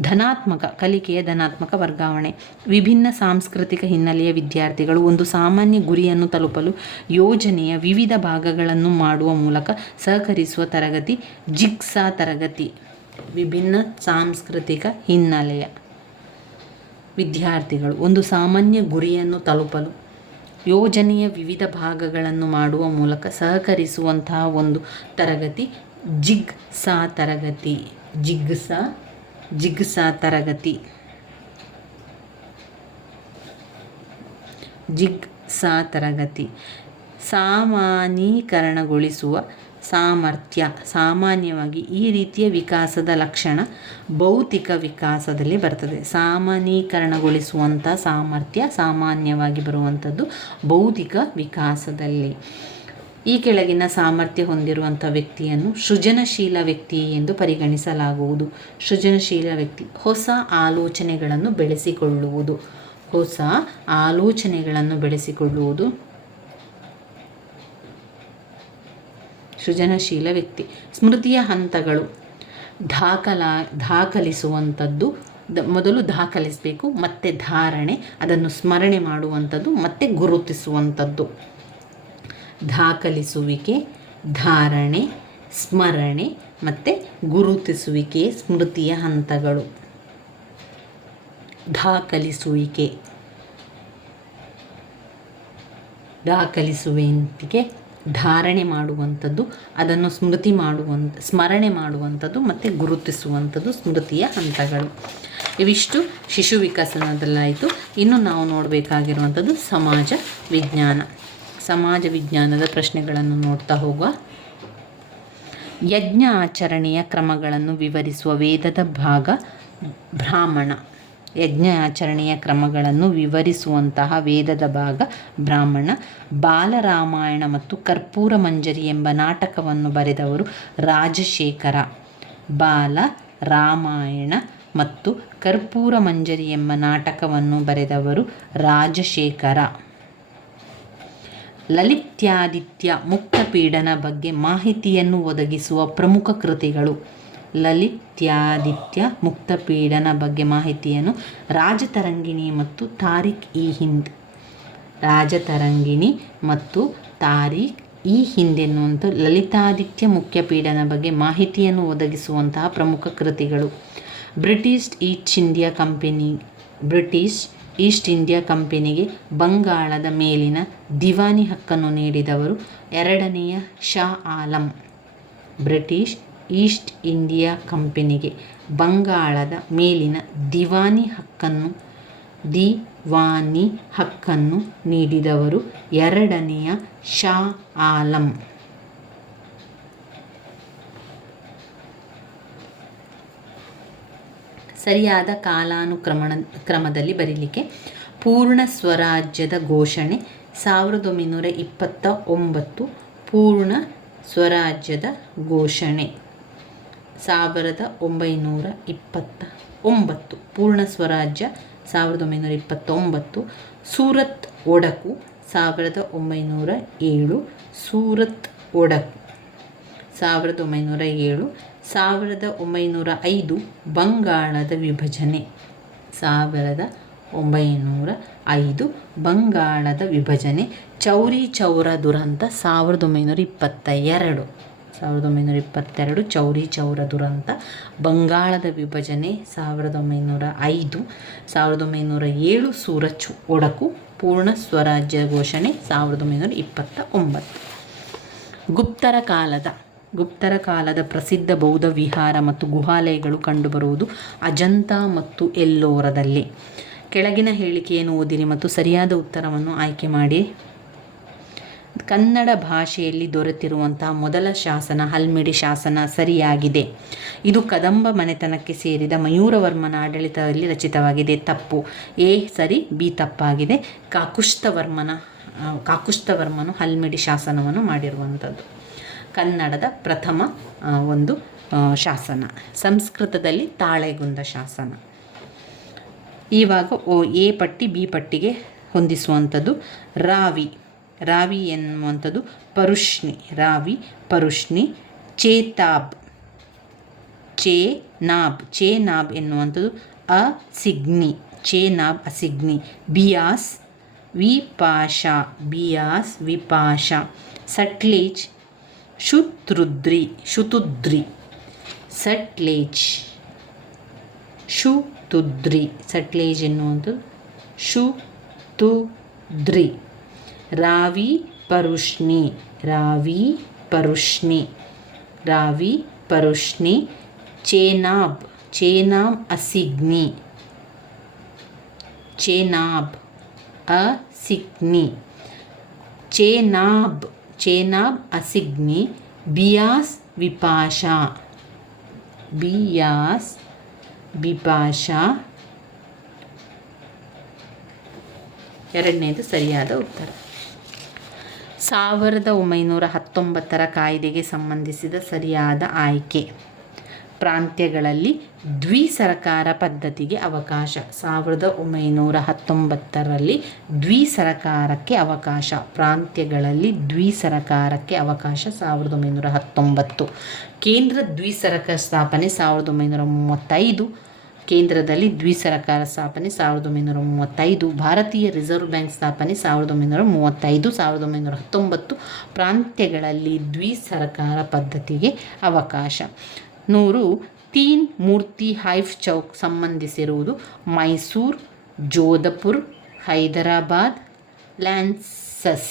ಧನಾತ್ಮಕ ಕಲಿಕೆಯ ಧನಾತ್ಮಕ ವರ್ಗಾವಣೆ. ವಿಭಿನ್ನ ಸಾಂಸ್ಕೃತಿಕ ಹಿನ್ನೆಲೆಯ ವಿದ್ಯಾರ್ಥಿಗಳು ಒಂದು ಸಾಮಾನ್ಯ ಗುರಿಯನ್ನು ತಲುಪಲು ಯೋಜನೆಯ ವಿವಿಧ ಭಾಗಗಳನ್ನು ಮಾಡುವ ಮೂಲಕ ಸಹಕರಿಸುವ ತರಗತಿ ಜಿಗ್ಸಾ ತರಗತಿ. ವಿಭಿನ್ನ ಸಾಂಸ್ಕೃತಿಕ ಹಿನ್ನೆಲೆಯ ವಿದ್ಯಾರ್ಥಿಗಳು ಒಂದು ಸಾಮಾನ್ಯ ಗುರಿಯನ್ನು ತಲುಪಲು ಯೋಜನೆಯ ವಿವಿಧ ಭಾಗಗಳನ್ನು ಮಾಡುವ ಮೂಲಕ ಸಹಕರಿಸುವಂತಹ ಒಂದು ತರಗತಿ ಜಿಗ್ಸಾ ತರಗತಿ. ಜಿಗ್ಸಾ ತರಗತಿ. ಜಿಗ್ಸಾ ತರಗತಿ. ಸಾಮಾನ್ಯೀಕರಣಗೊಳಿಸುವ ಸಾಮರ್ಥ್ಯ. ಸಾಮಾನ್ಯವಾಗಿ ಈ ರೀತಿಯ ವಿಕಾಸದ ಲಕ್ಷಣ ಭೌತಿಕ ವಿಕಾಸದಲ್ಲಿ ಬರ್ತದೆ. ಸಾಮಾನ್ಯೀಕರಣಗೊಳಿಸುವಂಥ ಸಾಮರ್ಥ್ಯ ಸಾಮಾನ್ಯವಾಗಿ ಬರುವಂಥದ್ದು ಭೌತಿಕ ವಿಕಾಸದಲ್ಲಿ. ಈ ಕೆಳಗಿನ ಸಾಮರ್ಥ್ಯ ಹೊಂದಿರುವಂಥ ವ್ಯಕ್ತಿಯನ್ನು ಸೃಜನಶೀಲ ವ್ಯಕ್ತಿ ಎಂದು ಪರಿಗಣಿಸಲಾಗುವುದು. ಸೃಜನಶೀಲ ವ್ಯಕ್ತಿ ಹೊಸ ಆಲೋಚನೆಗಳನ್ನು ಬೆಳೆಸಿಕೊಳ್ಳುವುದು. ಹೊಸ ಆಲೋಚನೆಗಳನ್ನು ಬೆಳೆಸಿಕೊಳ್ಳುವುದು ಸೃಜನಶೀಲ ವ್ಯಕ್ತಿ. ಸ್ಮೃತಿಯ ಹಂತಗಳು ದಾಖಲಿಸುವಂಥದ್ದು. ಮೊದಲು ದಾಖಲಿಸಬೇಕು, ಮತ್ತೆ ಧಾರಣೆ, ಅದನ್ನು ಸ್ಮರಣೆ ಮಾಡುವಂಥದ್ದು, ಮತ್ತೆ ಗುರುತಿಸುವಂಥದ್ದು. ದಾಖಲಿಸುವಿಕೆ, ಧಾರಣೆ, ಸ್ಮರಣೆ ಮತ್ತು ಗುರುತಿಸುವಿಕೆ ಸ್ಮೃತಿಯ ಹಂತಗಳು. ದಾಖಲಿಸುವಿಕೆ ಧಾರಣೆ ಮಾಡುವಂಥದ್ದು, ಅದನ್ನು ಸ್ಮರಣೆ ಮಾಡುವಂಥದ್ದು ಮತ್ತು ಗುರುತಿಸುವಂಥದ್ದು ಸ್ಮೃತಿಯ ಹಂತಗಳು. ಇವಿಷ್ಟು ಶಿಶು ವಿಕಸನದಲ್ಲಾಯಿತು. ಇನ್ನು ನಾವು ನೋಡಬೇಕಾಗಿರುವಂಥದ್ದು ಸಮಾಜ ವಿಜ್ಞಾನ. ಸಮಾಜ ವಿಜ್ಞಾನದ ಪ್ರಶ್ನೆಗಳನ್ನು ನೋಡ್ತಾ ಹೋಗುವ. ಯಜ್ಞ ಆಚರಣೆಯ ಕ್ರಮಗಳನ್ನು ವಿವರಿಸುವ ವೇದದ ಭಾಗ ಬ್ರಾಹ್ಮಣ. ಯಜ್ಞ ಆಚರಣೆಯ ಕ್ರಮಗಳನ್ನು ವಿವರಿಸುವಂತಹ ವೇದದ ಭಾಗ ಬ್ರಾಹ್ಮಣ. ಬಾಲರಾಮಾಯಣ ಮತ್ತು ಕರ್ಪೂರ ಮಂಜರಿ ಎಂಬ ನಾಟಕವನ್ನು ಬರೆದವರು ರಾಜಶೇಖರ. ಬಾಲರಾಮಾಯಣ ಮತ್ತು ಕರ್ಪೂರ ಮಂಜರಿ ಎಂಬ ನಾಟಕವನ್ನು ಬರೆದವರು ರಾಜಶೇಖರ. ಲಲಿತ್ಯಾದಿತ್ಯ ಮುಕ್ತಪೀಡನ ಬಗ್ಗೆ ಮಾಹಿತಿಯನ್ನು ಒದಗಿಸುವ ಪ್ರಮುಖ ಕೃತಿಗಳು. ಲಲಿತ್ಯಾದಿತ್ಯ ಮುಕ್ತಪೀಡನ ಬಗ್ಗೆ ಮಾಹಿತಿಯನ್ನು ರಾಜತರಂಗಿಣಿ ಮತ್ತು ತಾರಿಕ್-ಇ-ಹಿಂದ್. ರಾಜತರಂಗಿಣಿ ಮತ್ತು ತಾರಿಕ್-ಇ-ಹಿಂದ್ ಎನ್ನುವಂಥ ಲಲಿತಾದಿತ್ಯ ಮುಕ್ತಪೀಡನ ಬಗ್ಗೆ ಮಾಹಿತಿಯನ್ನು ಒದಗಿಸುವಂತಹ ಪ್ರಮುಖ ಕೃತಿಗಳು. ಬ್ರಿಟಿಷ್ ಈಸ್ಟ್ ಇಂಡಿಯಾ ಕಂಪನಿಗೆ ಬಂಗಾಳದ ಮೇಲಿನ ದಿವಾನಿ ಹಕ್ಕನ್ನು ನೀಡಿದವರು ಎರಡನೆಯ Shah Alam. British East India ಕಂಪನಿಗೆ ಬಂಗಾಳದ ಮೇಲಿನ ದಿವಾನಿ ಹಕ್ಕನ್ನು ನೀಡಿದವರು ಎರಡನೆಯ ಶಾ ಆಲಂ. ಸರಿಯಾದ ಕ್ರಮದಲ್ಲಿ ಬರೀಲಿಕ್ಕೆ. ಪೂರ್ಣ ಸ್ವರಾಜ್ಯದ ಘೋಷಣೆ 1929. ಪೂರ್ಣ ಸ್ವರಾಜ್ಯದ ಘೋಷಣೆ 1929. ಪೂರ್ಣ ಸ್ವರಾಜ್ಯ 1929. ಸೂರತ್ ಒಡಕು 1907. ಸೂರತ್ ಒಡಕು 1907. 1905 ಬಂಗಾಳದ ವಿಭಜನೆ. 1905 ಬಂಗಾಳದ ವಿಭಜನೆ. ಚೌರಿ ಚೌರ ದುರಂತ 1922. 1922 ಚೌರಿ ಚೌರ ದುರಂತ. ಬಂಗಾಳದ ವಿಭಜನೆ 1905. 1907 ಸೂರತ್ ಒಡಕು. ಪೂರ್ಣ ಸ್ವರಾಜ್ಯ ಘೋಷಣೆ 1929. ಗುಪ್ತರ ಕಾಲದ ಪ್ರಸಿದ್ಧ ಬೌದ್ಧ ವಿಹಾರ ಮತ್ತು ಗುಹಾಲಯಗಳು ಕಂಡುಬರುವುದು ಅಜಂತ ಮತ್ತು ಎಲ್ಲೋರದಲ್ಲಿ. ಕೆಳಗಿನ ಹೇಳಿಕೆಯನ್ನು ಓದಿರಿ ಮತ್ತು ಸರಿಯಾದ ಉತ್ತರವನ್ನು ಆಯ್ಕೆ ಮಾಡಿ. ಕನ್ನಡ ಭಾಷೆಯಲ್ಲಿ ದೊರೆತಿರುವಂತಹ ಮೊದಲ ಶಾಸನ ಹಲ್ಮಿಡಿ ಶಾಸನ ಸರಿಯಾಗಿದೆ. ಇದು ಕದಂಬ ಮನೆತನಕ್ಕೆ ಸೇರಿದ ಮಯೂರವರ್ಮನ ಆಡಳಿತದಲ್ಲಿ ರಚಿತವಾಗಿದೆ. ತಪ್ಪು. ಎ ಸರಿ, ಬಿ ತಪ್ಪಾಗಿದೆ. ಕಾಕುಸ್ಥವರ್ಮನು ಹಲ್ಮಿಡಿ ಶಾಸನವನ್ನು ಮಾಡಿರುವಂಥದ್ದು. ಕನ್ನಡದ ಪ್ರಥಮ ಒಂದು ಶಾಸನ. ಸಂಸ್ಕೃತದಲ್ಲಿ ತಾಳೆಗುಂದ ಶಾಸನ. ಇವಾಗ ಎ ಪಟ್ಟಿ ಬಿ ಪಟ್ಟಿಗೆ ಹೊಂದಿಸುವಂಥದ್ದು. ರಾವಿ ರಾವಿ ಎನ್ನುವಂಥದ್ದು ಪರುಷ್ಣಿ, ರಾವಿ ಪರುಷ್ಣಿ. ಚೇತಾಬ್, ಚೇನಾಬ್ ಎನ್ನುವಂಥದ್ದು ಅಸಿಗ್ನಿ, ಚೇನಾಬ್ ಅಸಿಗ್ನಿ. ಬಿಯಾಸ್ ವಿಪಾಶ. ಸಟ್ಲೇಜ್ ಶುತುದ್ರಿ, ಸಟ್ಲೇಜ್ ಎನ್ನುವಂಥದ್ದು ಶುತುದ್ರಿ. ರಾವಿ ಪರುಷ್ಣಿ. ಚೇನಾಬ್ ಅಸಿಗ್ನಿ, ಚೇನಾಬ್ ಅಸಿಗ್ನಿ. ಬಿಯಾಸ್ ವಿಪಾಶ. ಎರಡನೇದು ಸರಿಯಾದ ಉತ್ತರ. 1919 ಕಾಯ್ದೆಗೆ ಸಂಬಂಧಿಸಿದ ಸರಿಯಾದ ಆಯ್ಕೆ. ಪ್ರಾಂತ್ಯಗಳಲ್ಲಿ ದ್ವಿಸರಕಾರ ಪದ್ಧತಿಗೆ ಅವಕಾಶ. 1919ರಲ್ಲಿ ದ್ವಿಸರಕಾರಕ್ಕೆ ಅವಕಾಶ, ಪ್ರಾಂತ್ಯಗಳಲ್ಲಿ ದ್ವಿಸರಕಾರಕ್ಕೆ ಅವಕಾಶ 1919. ಕೇಂದ್ರ ದ್ವಿಸರಕಾರ ಸ್ಥಾಪನೆ 1935, ಕೇಂದ್ರದಲ್ಲಿ ದ್ವಿಸರಕಾರ ಸ್ಥಾಪನೆ 1935. ಭಾರತೀಯ ರಿಸರ್ವ್ ಬ್ಯಾಂಕ್ ಸ್ಥಾಪನೆ 1935. 1919 ಪ್ರಾಂತ್ಯಗಳಲ್ಲಿ ದ್ವಿಸರಕಾರ ಪದ್ಧತಿಗೆ ಅವಕಾಶ. 100 ತೀನ್ ಮೂರ್ತಿ ಹೈಫ್ ಚೌಕ್ ಸಂಬಂಧಿಸಿರುವುದು ಮೈಸೂರು, ಜೋಧಪುರ್, ಹೈದರಾಬಾದ್, ಲ್ಯಾನ್ಸಸ್.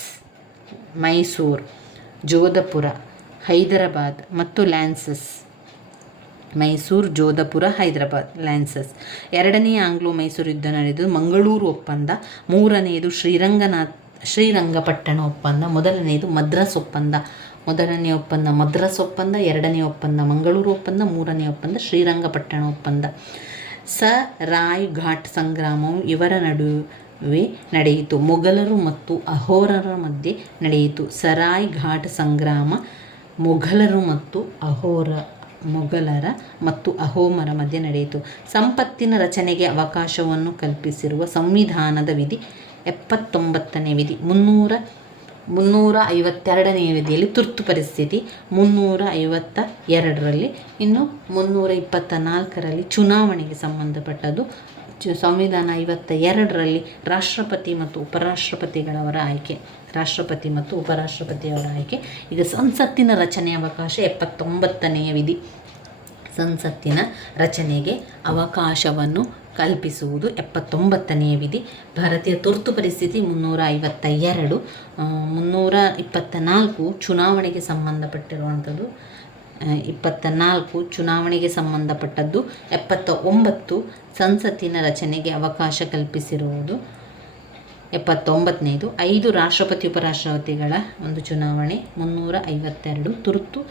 ಮೈಸೂರು, ಜೋಧಪುರ, ಹೈದರಾಬಾದ್ ಮತ್ತು ಲ್ಯಾನ್ಸಸ್. ಮೈಸೂರು, ಜೋಧಪುರ, ಹೈದರಾಬಾದ್, ಲ್ಯಾನ್ಸಸ್. ಎರಡನೆಯ ಆಂಗ್ಲೋ ಮೈಸೂರು ಯುದ್ಧ ನಡೆದು ಮಂಗಳೂರು ಒಪ್ಪಂದ. ಮೂರನೆಯದು ಶ್ರೀರಂಗಪಟ್ಟಣ ಒಪ್ಪಂದ. ಮೊದಲನೆಯದು ಮದ್ರಾಸ್ ಒಪ್ಪಂದ. ಮೊದಲನೆಯ ಒಪ್ಪಂದ ಮದ್ರಾಸ್ ಒಪ್ಪಂದ, ಎರಡನೆಯ ಒಪ್ಪಂದ ಮಂಗಳೂರು ಒಪ್ಪಂದ, ಮೂರನೆಯ ಒಪ್ಪಂದ ಶ್ರೀರಂಗಪಟ್ಟಣ ಒಪ್ಪಂದ. ಸರಾಯ್ ಘಾಟ್ ಸಂಗ್ರಾಮವು ಇವರ ನಡುವೆ ನಡೆಯಿತು. ಮೊಘಲರು ಮತ್ತು ಅಹೋರರ ಮಧ್ಯೆ ನಡೆಯಿತು. ಸರಾಯ್ ಘಾಟ್ ಸಂಗ್ರಾಮ ಮೊಘಲರ ಮತ್ತು ಅಹೋಮರ ಮಧ್ಯೆ ನಡೆಯಿತು. ಸಂಪತ್ತಿನ ರಚನೆಗೆ ಅವಕಾಶವನ್ನು ಕಲ್ಪಿಸಿರುವ ಸಂವಿಧಾನದ ವಿಧಿ 79ನೇ ವಿಧಿ. 352ನೇ ವಿಧಿಯಲ್ಲಿ ತುರ್ತು ಪರಿಸ್ಥಿತಿ, 352ರಲ್ಲಿ. ಇನ್ನು 324ರಲ್ಲಿ ಚುನಾವಣೆಗೆ ಸಂಬಂಧಪಟ್ಟದ್ದು. ಸಂವಿಧಾನ 52ರಲ್ಲಿ ರಾಷ್ಟ್ರಪತಿ ಮತ್ತು ಉಪರಾಷ್ಟ್ರಪತಿಗಳವರ ಆಯ್ಕೆ. ಈಗ ಸಂಸತ್ತಿನ ರಚನೆ ಅವಕಾಶ 79ನೇ ವಿಧಿ. ಸಂಸತ್ತಿನ ರಚನೆಗೆ ಅವಕಾಶವನ್ನು ಕಲ್ಪಿಸುವುದು 79ನೇ ವಿಧಿ. ಭಾರತೀಯ ತುರ್ತು ಪರಿಸ್ಥಿತಿ 352. 324 ಚುನಾವಣೆಗೆ ಸಂಬಂಧಪಟ್ಟಿರುವಂಥದ್ದು. 24 ಚುನಾವಣೆಗೆ ಸಂಬಂಧಪಟ್ಟದ್ದು. 79 ಸಂಸತ್ತಿನ ರಚನೆಗೆ ಅವಕಾಶ ಕಲ್ಪಿಸಿರುವುದು 79ನೇದು. 5 ರಾಷ್ಟ್ರಪತಿ ಉಪರಾಷ್ಟ್ರಪತಿಗಳ ಒಂದು ಚುನಾವಣೆ. 352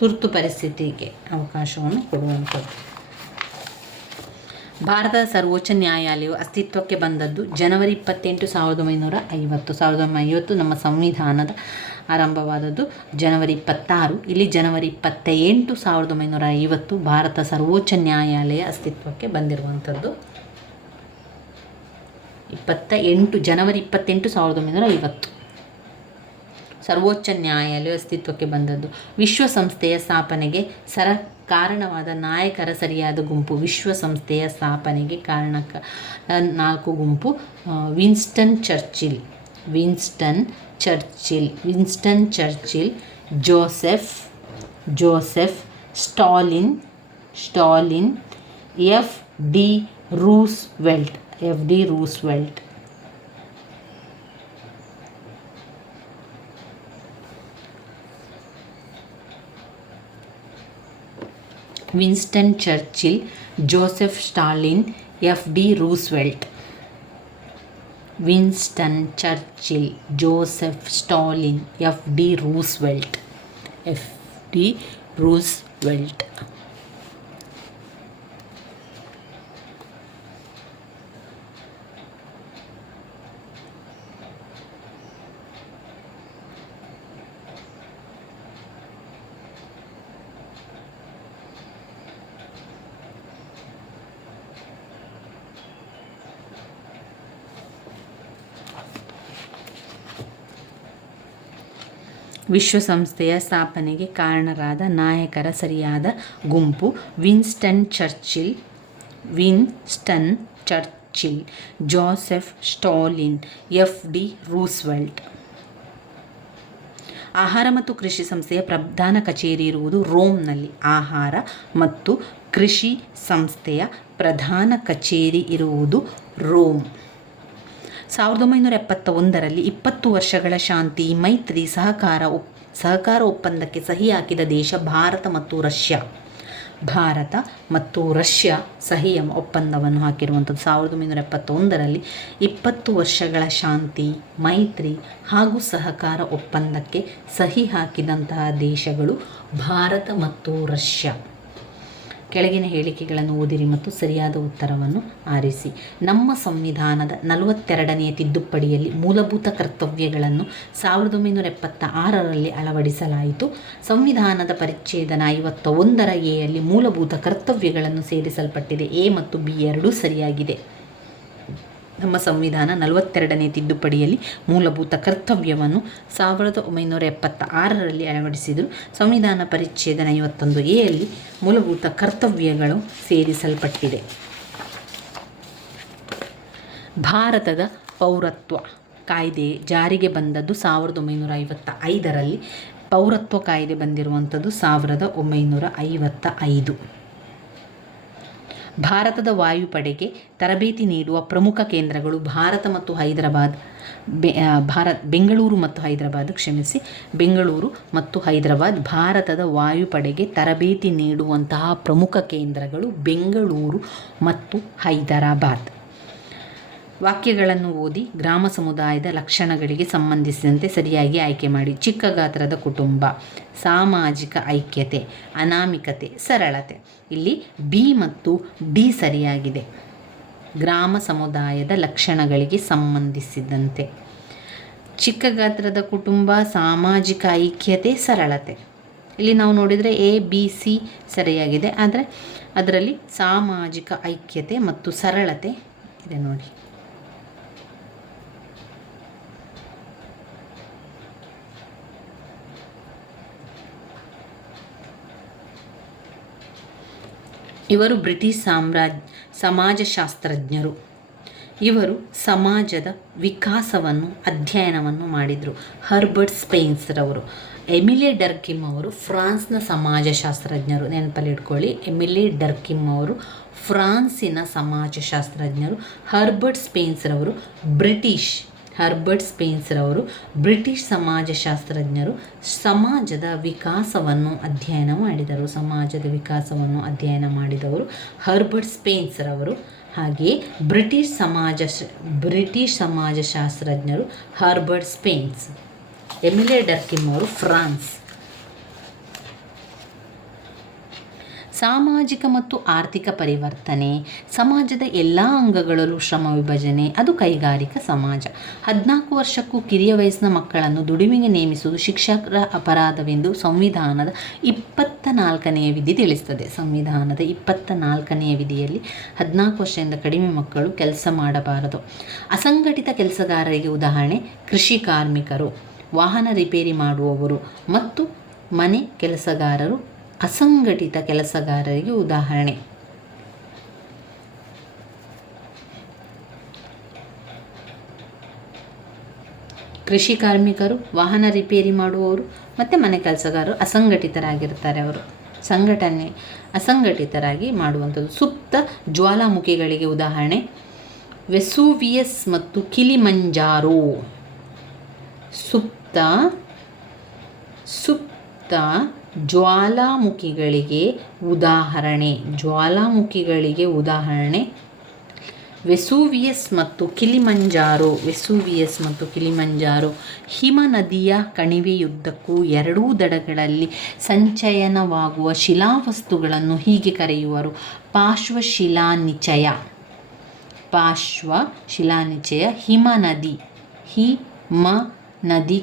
ತುರ್ತು ಪರಿಸ್ಥಿತಿಗೆ ಅವಕಾಶವನ್ನು ಕೊಡುವಂಥದ್ದು. ಭಾರತದ ಸರ್ವೋಚ್ಚ ನ್ಯಾಯಾಲಯವು ಅಸ್ತಿತ್ವಕ್ಕೆ ಬಂದದ್ದು ಜನವರಿ 28, 1950. 1950 ನಮ್ಮ ಸಂವಿಧಾನದ ಆರಂಭವಾದದ್ದು ಜನವರಿ 26. ಇಲ್ಲಿ ಜನವರಿ 28, 1950 ಭಾರತ ಸರ್ವೋಚ್ಚ ನ್ಯಾಯಾಲಯ ಅಸ್ತಿತ್ವಕ್ಕೆ ಬಂದಿರುವಂಥದ್ದು. ಜನವರಿ 28, 1950 ಸರ್ವೋಚ್ಚ ನ್ಯಾಯಾಲಯ ಅಸ್ತಿತ್ವಕ್ಕೆ ಬಂದದ್ದು. ವಿಶ್ವಸಂಸ್ಥೆಯ ಸ್ಥಾಪನೆಗೆ ಕಾರಣವಾದ ನಾಯಕರ ಸರಿಯಾದ ಗುಂಪು. ವಿಶ್ವಸಂಸ್ಥೆಯ ಸ್ಥಾಪನೆಗೆ 4 ಗುಂಪು. Winston Churchill, Joseph Stalin, F D Roosevelt. Winston Churchill, Joseph Stalin, F D Roosevelt. Winston Churchill, Joseph Stalin, F D Roosevelt. ವಿಶ್ವಸಂಸ್ಥೆಯ ಸ್ಥಾಪನೆಗೆ ಕಾರಣರಾದ ನಾಯಕರ ಸರಿಯಾದ ಗುಂಪು: Winston Churchill, Joseph Stalin, FD. Roosevelt. ಆಹಾರ ಮತ್ತು ಕೃಷಿ ಸಂಸ್ಥೆಯ ಪ್ರಧಾನ ಕಚೇರಿ ಇರುವುದು ರೋಮ್ನಲ್ಲಿ. ಆಹಾರ ಮತ್ತು ಕೃಷಿ ಸಂಸ್ಥೆಯ ಪ್ರಧಾನ ಕಚೇರಿ ಇರುವುದು ರೋಮ್. 1971ರಲ್ಲಿ 20 ವರ್ಷಗಳ ಶಾಂತಿ, ಮೈತ್ರಿ, ಸಹಕಾರ ಒಪ್ಪಂದಕ್ಕೆ ಸಹಿ ಹಾಕಿದ ದೇಶ ಭಾರತ ಮತ್ತು ರಷ್ಯಾ ಸಹಿಯ ಒಪ್ಪಂದವನ್ನು ಹಾಕಿರುವಂಥದ್ದು 1971ರಲ್ಲಿ 20 ವರ್ಷಗಳ ಶಾಂತಿ, ಮೈತ್ರಿ ಹಾಗೂ ಸಹಕಾರ ಒಪ್ಪಂದಕ್ಕೆ ಸಹಿ ಹಾಕಿದಂತಹ ದೇಶಗಳು ಭಾರತ ಮತ್ತು ರಷ್ಯಾ. ಕೆಳಗಿನ ಹೇಳಿಕೆಗಳನ್ನು ಓದಿರಿ ಮತ್ತು ಸರಿಯಾದ ಉತ್ತರವನ್ನು ಆರಿಸಿ. ನಮ್ಮ ಸಂವಿಧಾನದ 42ನೇ ತಿದ್ದುಪಡಿಯಲ್ಲಿ ಮೂಲಭೂತ ಕರ್ತವ್ಯಗಳನ್ನು 1976ರಲ್ಲಿ ಅಳವಡಿಸಲಾಯಿತು. ಸಂವಿಧಾನದ ಪರಿಚ್ಛೇದ 51ರ ಎಯಲ್ಲಿ ಮೂಲಭೂತ ಕರ್ತವ್ಯಗಳನ್ನು ಸೇರಿಸಲ್ಪಟ್ಟಿದೆ. ಎ ಮತ್ತು ಬಿ ಎರಡೂ ಸರಿಯಾಗಿದೆ. ನಮ್ಮ ಸಂವಿಧಾನ 42ನೇ ತಿದ್ದುಪಡಿಯಲ್ಲಿ ಮೂಲಭೂತ ಕರ್ತವ್ಯವನ್ನು 1976ರಲ್ಲಿ ಅಳವಡಿಸಿದರು. ಸಂವಿಧಾನ ಪರಿಚ್ಛೇದ 51 ಮೂಲಭೂತ ಕರ್ತವ್ಯಗಳು ಸೇರಿಸಲ್ಪಟ್ಟಿದೆ. ಭಾರತದ ಪೌರತ್ವ ಕಾಯ್ದೆ ಜಾರಿಗೆ ಬಂದದ್ದು 1955ರಲ್ಲಿ. ಪೌರತ್ವ ಕಾಯ್ದೆ ಬಂದಿರುವಂಥದ್ದು 1955. ಭಾರತದ ವಾಯುಪಡೆಗೆ ತರಬೇತಿ ನೀಡುವ ಪ್ರಮುಖ ಕೇಂದ್ರಗಳು ಬೆಂಗಳೂರು ಮತ್ತು ಹೈದರಾಬಾದ್. ಭಾರತದ ವಾಯುಪಡೆಗೆ ತರಬೇತಿ ನೀಡುವಂತಹ ಪ್ರಮುಖ ಕೇಂದ್ರಗಳು ಬೆಂಗಳೂರು ಮತ್ತು ಹೈದರಾಬಾದ್. ವಾಕ್ಯಗಳನ್ನು ಓದಿ ಗ್ರಾಮ ಸಮುದಾಯದ ಲಕ್ಷಣಗಳಿಗೆ ಸಂಬಂಧಿಸಿದಂತೆ ಸರಿಯಾಗಿ ಆಯ್ಕೆ ಮಾಡಿ. ಚಿಕ್ಕ ಗಾತ್ರದ ಕುಟುಂಬ, ಸಾಮಾಜಿಕ ಐಕ್ಯತೆ, ಅನಾಮಿಕತೆ, ಸರಳತೆ. ಇಲ್ಲಿ ಬಿ ಮತ್ತು ಡಿ ಸರಿಯಾಗಿದೆ. ಗ್ರಾಮ ಸಮುದಾಯದ ಲಕ್ಷಣಗಳಿಗೆ ಸಂಬಂಧಿಸಿದಂತೆ ಚಿಕ್ಕ ಗಾತ್ರದ ಕುಟುಂಬ, ಸಾಮಾಜಿಕ ಐಕ್ಯತೆ, ಸರಳತೆ. ಇಲ್ಲಿ ನಾವು ನೋಡಿದರೆ ಎ, ಬಿ, ಸಿ ಸರಿಯಾಗಿದೆ. ಆದರೆ ಅದರಲ್ಲಿ ಸಾಮಾಜಿಕ ಐಕ್ಯತೆ ಮತ್ತು ಸರಳತೆ ಇದೆ ನೋಡಿ. ಇವರು ಬ್ರಿಟಿಷ್ ಸಮಾಜಶಾಸ್ತ್ರಜ್ಞರು. ಇವರು ಸಮಾಜದ ವಿಕಾಸವನ್ನು ಅಧ್ಯಯನವನ್ನು ಮಾಡಿದರು. ಹರ್ಬರ್ಟ್ ಸ್ಪೆನ್ಸರ್ ಅವರು. ಎಮಿಲೆ ಡರ್ಕಿಮ್ ಅವರು ಫ್ರಾನ್ಸ್ನ ಸಮಾಜಶಾಸ್ತ್ರಜ್ಞರು. ನೆನಪಲ್ಲಿ ಇಟ್ಕೊಳ್ಳಿ, ಎಮಿಲೆ ಡರ್ಕಿಮ್ ಅವರು ಫ್ರಾನ್ಸಿನ ಸಮಾಜಶಾಸ್ತ್ರಜ್ಞರು. ಹರ್ಬರ್ಟ್ ಸ್ಪೆನ್ಸರ್ ಅವರು ಬ್ರಿಟಿಷ್ ಸಮಾಜಶಾಸ್ತ್ರಜ್ಞರು. ಸಮಾಜದ ವಿಕಾಸವನ್ನು ಅಧ್ಯಯನ ಮಾಡಿದವರು ಹರ್ಬರ್ಟ್ ಸ್ಪೆನ್ಸರ್ ಅವರು. ಹಾಗೆಯೇ ಬ್ರಿಟಿಷ್ ಸಮಾಜಶಾಸ್ತ್ರಜ್ಞರು ಹರ್ಬರ್ಟ್ ಸ್ಪೆನ್ಸ್. ಎಮಿಲೆ ಡರ್ಕಿಮ್ ಅವರು ಫ್ರಾನ್ಸ್. ಸಾಮಾಜಿಕ ಮತ್ತು ಆರ್ಥಿಕ ಪರಿವರ್ತನೆ. ಸಮಾಜದ ಎಲ್ಲ ಅಂಗಗಳಲ್ಲೂ ಶ್ರಮ ವಿಭಜನೆ, ಅದು ಕೈಗಾರಿಕಾ ಸಮಾಜ. 14 ವರ್ಷಕ್ಕೂ ಕಿರಿಯ ವಯಸ್ಸಿನ ಮಕ್ಕಳನ್ನು ದುಡಿಮೆಗೆ ನೇಮಿಸುವುದು ಶಿಕ್ಷಕರ ಅಪರಾಧವೆಂದು ಸಂವಿಧಾನದ 24ನೇ ವಿಧಿ ತಿಳಿಸುತ್ತದೆ. ಸಂವಿಧಾನದ 24ನೇ ವಿಧಿಯಲ್ಲಿ 14 ವರ್ಷದಿಂದ ಕಡಿಮೆ ಮಕ್ಕಳು ಕೆಲಸ ಮಾಡಬಾರದು. ಅಸಂಘಟಿತ ಕೆಲಸಗಾರರಿಗೆ ಉದಾಹರಣೆ ಕೃಷಿ ಕಾರ್ಮಿಕರು, ವಾಹನ ರಿಪೇರಿ ಮಾಡುವವರು ಮತ್ತು ಮನೆ ಕೆಲಸಗಾರರು. ಅಸಂಘಟಿತ ಕೆಲಸಗಾರರಿಗೆ ಉದಾಹರಣೆ ಕೃಷಿ ಕಾರ್ಮಿಕರು, ವಾಹನ ರಿಪೇರಿ ಮಾಡುವವರು ಮತ್ತು ಮನೆ ಕೆಲಸಗಾರರು ಅಸಂಘಟಿತರಾಗಿರ್ತಾರೆ. ಅವರು ಅಸಂಘಟಿತರಾಗಿ ಮಾಡುವಂಥದ್ದು. ಸುಪ್ತ ಜ್ವಾಲಾಮುಖಿಗಳಿಗೆ ಉದಾಹರಣೆ ವೆಸೂವಿಯಸ್ ಮತ್ತು ಕಿಲಿಮಂಜಾರೋ. ಸುಪ್ತ ಜ್ವಾಲಾಮುಖಿಗಳಿಗೆ ಉದಾಹರಣೆ ವೆಸೂವಿಯಸ್ ಮತ್ತು ಕಿಲಿಮಂಜಾರೋ. ಹಿಮನದಿಯ ಕಣಿವೆಯುದ್ದಕ್ಕೂ ಎರಡೂ ದಡಗಳಲ್ಲಿ ಸಂಚಯನವಾಗುವ ಶಿಲಾವಸ್ತುಗಳನ್ನು ಹೀಗೆ ಕರೆಯುವರು: ಪಾರ್ಶ್ವಶಿಲಾನಿಚಯ. ಹಿಮನದಿ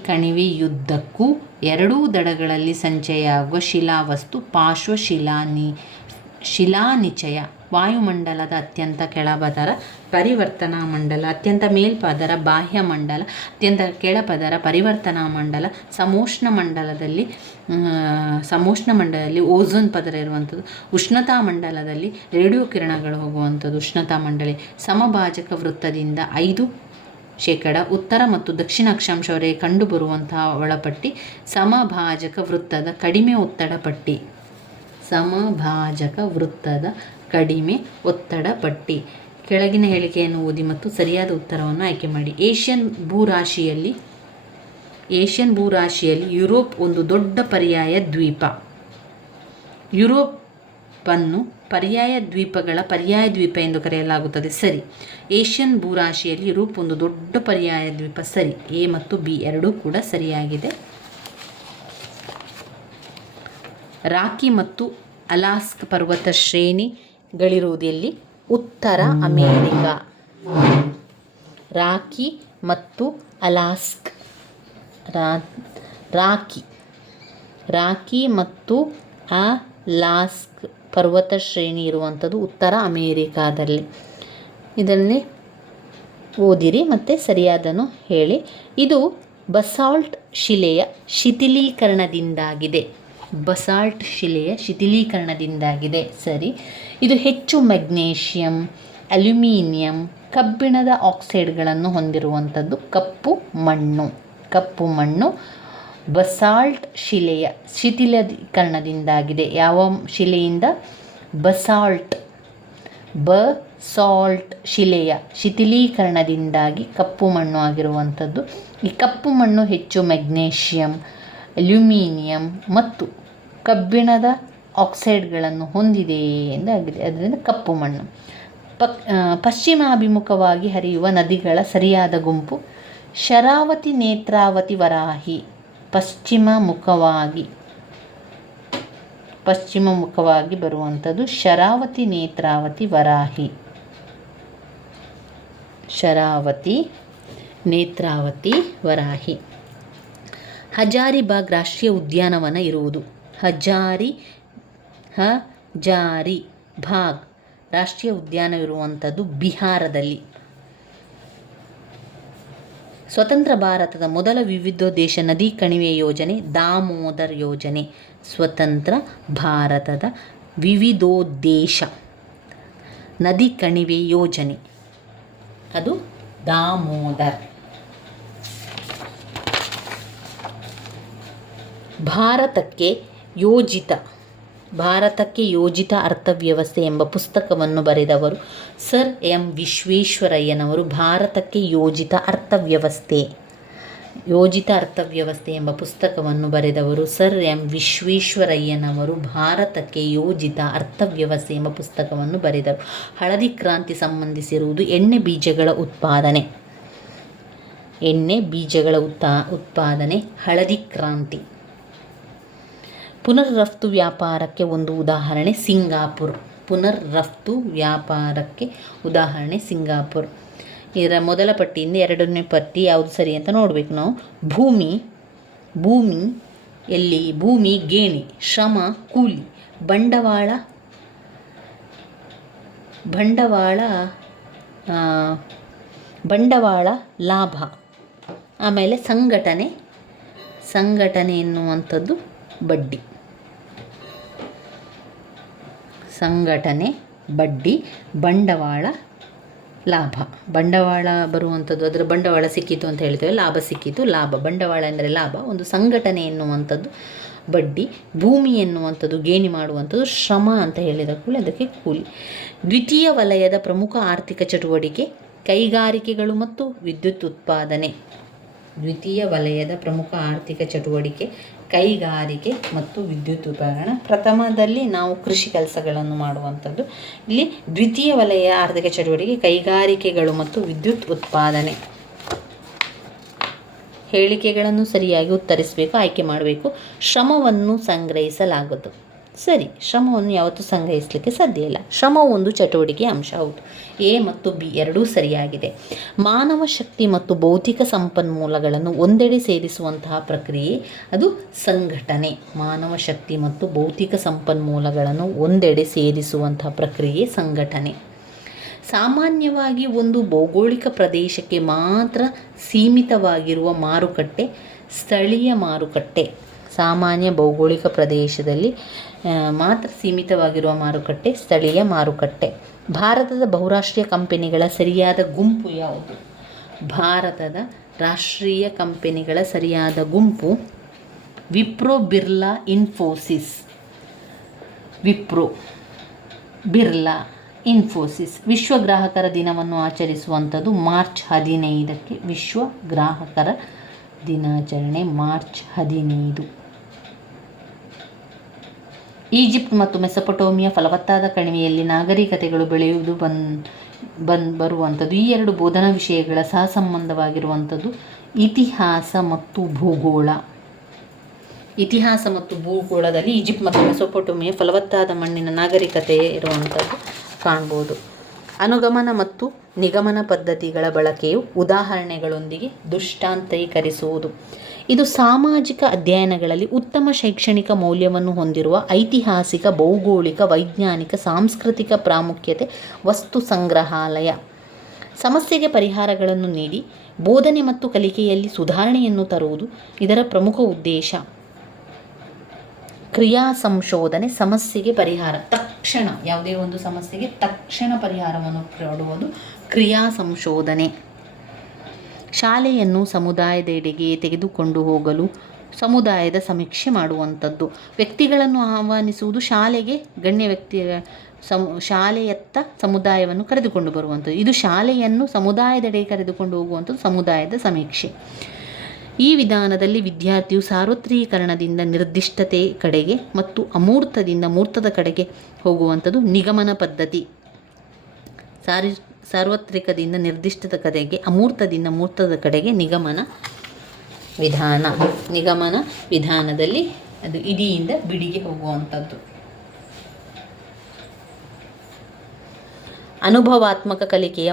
ಕಣಿವೆಯುದ್ದಕ್ಕೂ ಎರಡೂ ದಡಗಳಲ್ಲಿ ಸಂಚಯವಾಗುವ ಶಿಲಾವಸ್ತು ಪಾರ್ಶ್ವಶಿಲಾನಿಚಯ. ವಾಯುಮಂಡಲದ ಅತ್ಯಂತ ಕೆಳಪದರ ಪರಿವರ್ತನಾ ಮಂಡಲ, ಅತ್ಯಂತ ಮೇಲ್ಪದರ ಬಾಹ್ಯ ಮಂಡಲ, ಅತ್ಯಂತ ಕೆಳಪದರ ಪರಿವರ್ತನಾ ಮಂಡಲ. ಸಮೋಷ್ಣ ಮಂಡಲದಲ್ಲಿ ಓಝೋನ್ ಪದರ ಇರುವಂಥದ್ದು. ಉಷ್ಣತಾ ಮಂಡಲದಲ್ಲಿ ರೇಡಿಯೋ ಕಿರಣಗಳು ಹೋಗುವಂಥದ್ದು ಉಷ್ಣತಾ ಮಂಡಳಿ. ಸಮಭಾಜಕ ವೃತ್ತದಿಂದ 5% ಉತ್ತರ ಮತ್ತು ದಕ್ಷಿಣ ಅಕ್ಷಾಂಶವರೆಗೆ ಕಂಡುಬರುವಂತಹ ಒಳಪಟ್ಟಿ ಸಮಭಾಜಕ ವೃತ್ತದ ಕಡಿಮೆ ಒತ್ತಡ ಪಟ್ಟಿ. ಸಮಭಾಜಕ ವೃತ್ತದ ಕಡಿಮೆ ಒತ್ತಡ ಪಟ್ಟಿ. ಕೆಳಗಿನ ಹೇಳಿಕೆಯನ್ನು ಓದಿ ಮತ್ತು ಸರಿಯಾದ ಉತ್ತರವನ್ನು ಆಯ್ಕೆ ಮಾಡಿ. ಏಷ್ಯನ್ ಭೂರಾಶಿಯಲ್ಲಿ ಯುರೋಪ್ ಒಂದು ದೊಡ್ಡ ಪರ್ಯಾಯ ದ್ವೀಪ. ಯುರೋಪನ್ನು ಪರ್ಯಾಯ ದ್ವೀಪ ಎಂದು ಕರೆಯಲಾಗುತ್ತದೆ. ಸರಿ. ಏಷ್ಯನ್ ಭೂರಾಶಿಯಲ್ಲಿ ಯುರೋಪ್ ಒಂದು ದೊಡ್ಡ ಪರ್ಯಾಯ ದ್ವೀಪ. ಸರಿ. ಎ ಮತ್ತು ಬಿ ಎರಡೂ ಕೂಡ ಸರಿಯಾಗಿದೆ. ರಾಕಿ ಮತ್ತು ಅಲಾಸ್ಕ್ ಪರ್ವತ ಶ್ರೇಣಿಗಳಿರುವುದು ಎಲ್ಲಿ? ಉತ್ತರ ಅಮೇರಿಕಾ. ರಾಕಿ ಮತ್ತು ಅಲಾಸ್ಕ್ ರಾಕಿ ಮತ್ತು ಅಲಾಸ್ಕ್ ಪರ್ವತ ಶ್ರೇಣಿ ಇರುವಂಥದ್ದು ಉತ್ತರ ಅಮೇರಿಕಾದಲ್ಲಿ. ಇದನ್ನೇ ಓದಿರಿ ಮತ್ತು ಸರಿಯಾದನ್ನು ಹೇಳಿ. ಇದು ಬಸಾಲ್ಟ್ ಶಿಲೆಯ ಶಿಥಿಲೀಕರಣದಿಂದಾಗಿದೆ. ಸರಿ. ಇದು ಹೆಚ್ಚು ಮೆಗ್ನೀಷಿಯಂ, ಅಲ್ಯೂಮಿನಿಯಂ, ಕಬ್ಬಿಣದ ಆಕ್ಸೈಡ್ಗಳನ್ನು ಹೊಂದಿರುವಂಥದ್ದು ಕಪ್ಪು ಮಣ್ಣು. ಬಸಾಲ್ಟ್ ಶಿಲೆಯ ಶಿಥಿಲೀಕರಣದಿಂದಾಗಿದೆ. ಯಾವ ಶಿಲೆಯಿಂದ? ಬಸಾಲ್ಟ್ ಶಿಲೆಯ ಶಿಥಿಲೀಕರಣದಿಂದಾಗಿ ಕಪ್ಪು ಮಣ್ಣು ಆಗಿರುವಂಥದ್ದು. ಈ ಕಪ್ಪು ಮಣ್ಣು ಹೆಚ್ಚು ಮೆಗ್ನೀಷಿಯಂ, ಅಲ್ಯೂಮಿನಿಯಂ ಮತ್ತು ಕಬ್ಬಿಣದ ಆಕ್ಸೈಡ್ಗಳನ್ನು ಹೊಂದಿದೆ ಎಂದಾಗಿದೆ. ಅದರಿಂದ ಕಪ್ಪು ಮಣ್ಣು. ಪಶ್ಚಿಮಾಭಿಮುಖವಾಗಿ ಹರಿಯುವ ನದಿಗಳ ಸರಿಯಾದ ಗುಂಪು ಶರಾವತಿ, ನೇತ್ರಾವತಿ, ವರಾಹಿ. ಪಶ್ಚಿಮಮುಖವಾಗಿ ಬರುವಂಥದ್ದು ಶರಾವತಿ, ನೇತ್ರಾವತಿ, ವರಾಹಿ. ಹಜಾರಿಬಾಗ್ ರಾಷ್ಟ್ರೀಯ ಉದ್ಯಾನವನ ಇರುವುದು. ಹಜಾರಿಬಾಗ್ ರಾಷ್ಟ್ರೀಯ ಉದ್ಯಾನವಿರುವಂಥದ್ದು ಬಿಹಾರದಲ್ಲಿ. ಸ್ವತಂತ್ರ ಭಾರತದ ಮೊದಲ ವಿವಿಧೋದ್ದೇಶ ನದಿ ಕಣಿವೆ ಯೋಜನೆ ದಾಮೋದರ್ ಯೋಜನೆ. ಸ್ವತಂತ್ರ ಭಾರತದ ವಿವಿಧೋದ್ದೇಶ ನದಿ ಕಣಿವೆ ಯೋಜನೆ ಅದು ದಾಮೋದರ್. ಭಾರತಕ್ಕೆ ಯೋಜಿತ ಅರ್ಥವ್ಯವಸ್ಥೆ ಎಂಬ ಪುಸ್ತಕವನ್ನು ಬರೆದವರು ಸರ್ ಎಂ ವಿಶ್ವೇಶ್ವರಯ್ಯನವರು. ಭಾರತಕ್ಕೆ ಯೋಜಿತ ಅರ್ಥವ್ಯವಸ್ಥೆ ಎಂಬ ಪುಸ್ತಕವನ್ನು ಬರೆದವರು ಸರ್ ಎಂ ವಿಶ್ವೇಶ್ವರಯ್ಯನವರು. ಭಾರತಕ್ಕೆ ಯೋಜಿತ ಅರ್ಥವ್ಯವಸ್ಥೆ ಎಂಬ ಪುಸ್ತಕವನ್ನು ಬರೆದರು. ಹಳದಿ ಕ್ರಾಂತಿ ಸಂಬಂಧಿಸಿರುವುದು ಎಣ್ಣೆ ಬೀಜಗಳ ಉತ್ಪಾದನೆ ಹಳದಿ ಕ್ರಾಂತಿ. ಪುನರ್ರಫ್ತು ವ್ಯಾಪಾರಕ್ಕೆ ಒಂದು ಉದಾಹರಣೆ ಸಿಂಗಾಪುರ್. ಇದರ ಮೊದಲ ಪಟ್ಟಿಯಿಂದ ಎರಡನೇ ಪಟ್ಟಿ ಯಾವುದು ಸರಿ ಅಂತ ನೋಡಬೇಕು ನಾವು. ಭೂಮಿ ಗೇಣಿ, ಶ್ರಮ ಕೂಲಿ, ಬಂಡವಾಳ ಲಾಭ. ಆಮೇಲೆ ಸಂಘಟನೆ ಎನ್ನುವಂಥದ್ದು ಬಡ್ಡಿ. ಬಂಡವಾಳ ಲಾಭ. ಬಂಡವಾಳ ಬರುವಂಥದ್ದು, ಅದರ ಬಂಡವಾಳ ಸಿಕ್ಕಿತು ಅಂತ ಹೇಳ್ತೇವೆ, ಲಾಭ ಸಿಕ್ಕಿತು, ಲಾಭ. ಬಂಡವಾಳ ಅಂದರೆ ಲಾಭ. ಒಂದು ಸಂಘಟನೆ ಎನ್ನುವಂಥದ್ದು ಬಡ್ಡಿ. ಭೂಮಿ ಎನ್ನುವಂಥದ್ದು ಗೇಣಿ ಮಾಡುವಂಥದ್ದು ಶ್ರಮ ಅಂತ ಹೇಳಿದ ಕೂಡಲೇ ಅದಕ್ಕೆ ಕೂಲಿ. ದ್ವಿತೀಯ ವಲಯದ ಪ್ರಮುಖ ಆರ್ಥಿಕ ಚಟುವಟಿಕೆ ಕೈಗಾರಿಕೆಗಳು ಮತ್ತು ವಿದ್ಯುತ್ ಉತ್ಪಾದನೆ. ಕೈಗಾರಿಕೆ ಮತ್ತು ವಿದ್ಯುತ್ ಉತ್ಪಾದನೆ. ಪ್ರಥಮದಲ್ಲಿ ನಾವು ಕೃಷಿ ಕೆಲಸಗಳನ್ನು ಮಾಡುವಂಥದ್ದು. ಇಲ್ಲಿ ದ್ವಿತೀಯ ವಲಯ ಆರ್ಥಿಕ ಚಟುವಟಿಕೆ ಕೈಗಾರಿಕೆಗಳು ಮತ್ತು ವಿದ್ಯುತ್ ಉತ್ಪಾದನೆ. ಹೇಳಿಕೆಗಳನ್ನು ಸರಿಯಾಗಿ ಉತ್ತರಿಸಬೇಕು, ಆಯ್ಕೆ ಮಾಡಬೇಕು. ಶ್ರಮವನ್ನು ಸಂಗ್ರಹಿಸಲಾಗುವುದು. ಸರಿ, ಶ್ರಮವನ್ನು ಯಾವತ್ತೂ ಸಂಗ್ರಹಿಸಲಿಕ್ಕೆ ಸಾಧ್ಯ ಇಲ್ಲ. ಶ್ರಮ ಒಂದು ಚಟುವಟಿಕೆ ಅಂಶ. ಹೌದು, ಎ ಮತ್ತು ಬಿ ಎರಡೂ ಸರಿಯಾಗಿದೆ. ಮಾನವ ಶಕ್ತಿ ಮತ್ತು ಭೌತಿಕ ಸಂಪನ್ಮೂಲಗಳನ್ನು ಒಂದೆಡೆ ಸೇರಿಸುವಂತಹ ಪ್ರಕ್ರಿಯೆ ಅದು ಸಂಘಟನೆ. ಮಾನವ ಶಕ್ತಿ ಮತ್ತು ಭೌತಿಕ ಸಂಪನ್ಮೂಲಗಳನ್ನು ಒಂದೆಡೆ ಸೇರಿಸುವಂತಹ ಪ್ರಕ್ರಿಯೆ ಸಂಘಟನೆ. ಸಾಮಾನ್ಯವಾಗಿ ಒಂದು ಭೌಗೋಳಿಕ ಪ್ರದೇಶಕ್ಕೆ ಮಾತ್ರ ಸೀಮಿತವಾಗಿರುವ ಮಾರುಕಟ್ಟೆ ಸ್ಥಳೀಯ ಮಾರುಕಟ್ಟೆ. ಸಾಮಾನ್ಯ ಭೌಗೋಳಿಕ ಪ್ರದೇಶದಲ್ಲಿ ಮಾತ್ರ ಸೀಮಿತವಾಗಿರುವ ಮಾರುಕಟ್ಟೆ ಸ್ಥಳೀಯ ಮಾರುಕಟ್ಟೆ. ಭಾರತದ ಬಹುರಾಷ್ಟ್ರೀಯ ಕಂಪನಿಗಳ ಸರಿಯಾದ ಗುಂಪು ಯಾವುದು? ಭಾರತದ ರಾಷ್ಟ್ರೀಯ ಕಂಪನಿಗಳ ಸರಿಯಾದ ಗುಂಪು ವಿಪ್ರೋ, ಬಿರ್ಲಾ, ಇನ್ಫೋಸಿಸ್. ವಿಪ್ರೋ, ಬಿರ್ಲಾ, ಇನ್ಫೋಸಿಸ್. ವಿಶ್ವ ಗ್ರಾಹಕರ ದಿನವನ್ನು ಆಚರಿಸುವಂಥದ್ದು ಮಾರ್ಚ್ 15ಕ್ಕೆ. ವಿಶ್ವ ಗ್ರಾಹಕರ ದಿನಾಚರಣೆ ಮಾರ್ಚ್ 15. ಈಜಿಪ್ಟ್ ಮತ್ತು ಮೆಸೊಪೊಟೇಮಿಯಾ ಫಲವತ್ತಾದ ಕಣಿವೆಯಲ್ಲಿ ನಾಗರಿಕತೆಗಳು ಬೆಳೆಯುವುದು ಬರುವಂಥದ್ದು. ಈ ಎರಡು ಬೋಧನಾ ವಿಷಯಗಳ ಸಹಸಂಬಂಧವಾಗಿರುವಂಥದ್ದು ಇತಿಹಾಸ ಮತ್ತು ಭೂಗೋಳ. ಇತಿಹಾಸ ಮತ್ತು ಭೂಗೋಳದಲ್ಲಿ ಈಜಿಪ್ಟ್ ಮತ್ತು ಮೆಸೊಪೊಟೇಮಿಯಾ ಫಲವತ್ತಾದ ಮಣ್ಣಿನ ನಾಗರಿಕತೆ ಇರುವಂಥದ್ದು ಕಾಣ್ಬೋದು. ಅನುಗಮನ ಮತ್ತು ನಿಗಮನ ಪದ್ಧತಿಗಳ ಬಳಕೆಯು ಉದಾಹರಣೆಗಳೊಂದಿಗೆ ದೃಷ್ಟಾಂತೀಕರಿಸುವುದು. ಇದು ಸಾಮಾಜಿಕ ಅಧ್ಯಯನಗಳಲ್ಲಿ ಉತ್ತಮ ಶೈಕ್ಷಣಿಕ ಮೌಲ್ಯವನ್ನು ಹೊಂದಿರುವ ಐತಿಹಾಸಿಕ, ಭೌಗೋಳಿಕ, ವೈಜ್ಞಾನಿಕ, ಸಾಂಸ್ಕೃತಿಕ ಪ್ರಾಮುಖ್ಯತೆ ವಸ್ತು ಸಂಗ್ರಹಾಲಯ. ಸಮಸ್ಯೆಗೆ ಪರಿಹಾರಗಳನ್ನು ನೀಡಿ ಬೋಧನೆ ಮತ್ತು ಕಲಿಕೆಯಲ್ಲಿ ಸುಧಾರಣೆಯನ್ನು ತರುವುದು ಇದರ ಪ್ರಮುಖ ಉದ್ದೇಶ. ಕ್ರಿಯಾ ಸಂಶೋಧನೆ. ಸಮಸ್ಯೆಗೆ ಪರಿಹಾರ ತಕ್ಷಣ, ಯಾವುದೇ ಒಂದು ಸಮಸ್ಯೆಗೆ ತಕ್ಷಣ ಪರಿಹಾರವನ್ನು ಕೊಡುವುದು ಕ್ರಿಯಾ ಸಂಶೋಧನೆ. ಶಾಲೆಯನ್ನು ಸಮುದಾಯದೆಡೆಗೆ ತೆಗೆದುಕೊಂಡು ಹೋಗಲು ಸಮುದಾಯದ ಸಮೀಕ್ಷೆ ಮಾಡುವಂಥದ್ದು. ವ್ಯಕ್ತಿಗಳನ್ನು ಆಹ್ವಾನಿಸುವುದು ಶಾಲೆಗೆ, ಗಣ್ಯ ವ್ಯಕ್ತಿಯ ಶಾಲೆಯತ್ತ ಸಮುದಾಯವನ್ನು ಕರೆದುಕೊಂಡು ಬರುವಂಥದ್ದು. ಇದು ಶಾಲೆಯನ್ನು ಸಮುದಾಯದೆಡೆಗೆ ಕರೆದುಕೊಂಡು ಹೋಗುವಂಥದ್ದು ಸಮುದಾಯದ ಸಮೀಕ್ಷೆ. ಈ ವಿಧಾನದಲ್ಲಿ ವಿದ್ಯಾರ್ಥಿಯು ಸಾರ್ವತ್ರೀಕರಣದಿಂದ ನಿರ್ದಿಷ್ಟತೆ ಕಡೆಗೆ ಮತ್ತು ಅಮೂರ್ತದಿಂದ ಮೂರ್ತದ ಕಡೆಗೆ ಹೋಗುವಂಥದ್ದು ನಿಗಮನ ಪದ್ಧತಿ. ಸಾರ್ವತ್ರಿಕದಿಂದ ನಿರ್ದಿಷ್ಟದ ಕಡೆಗೆ, ಅಮೂರ್ತದಿಂದ ಮೂರ್ತದ ಕಡೆಗೆ ನಿಗಮನ ವಿಧಾನ. ನಿಗಮನ ವಿಧಾನದಲ್ಲಿ ಅದು ಇಡಿಯಿಂದ ಬಿಡಿಗೆ ಹೋಗುವಂಥದ್ದು. ಅನುಭವಾತ್ಮಕ ಕಲಿಕೆಯ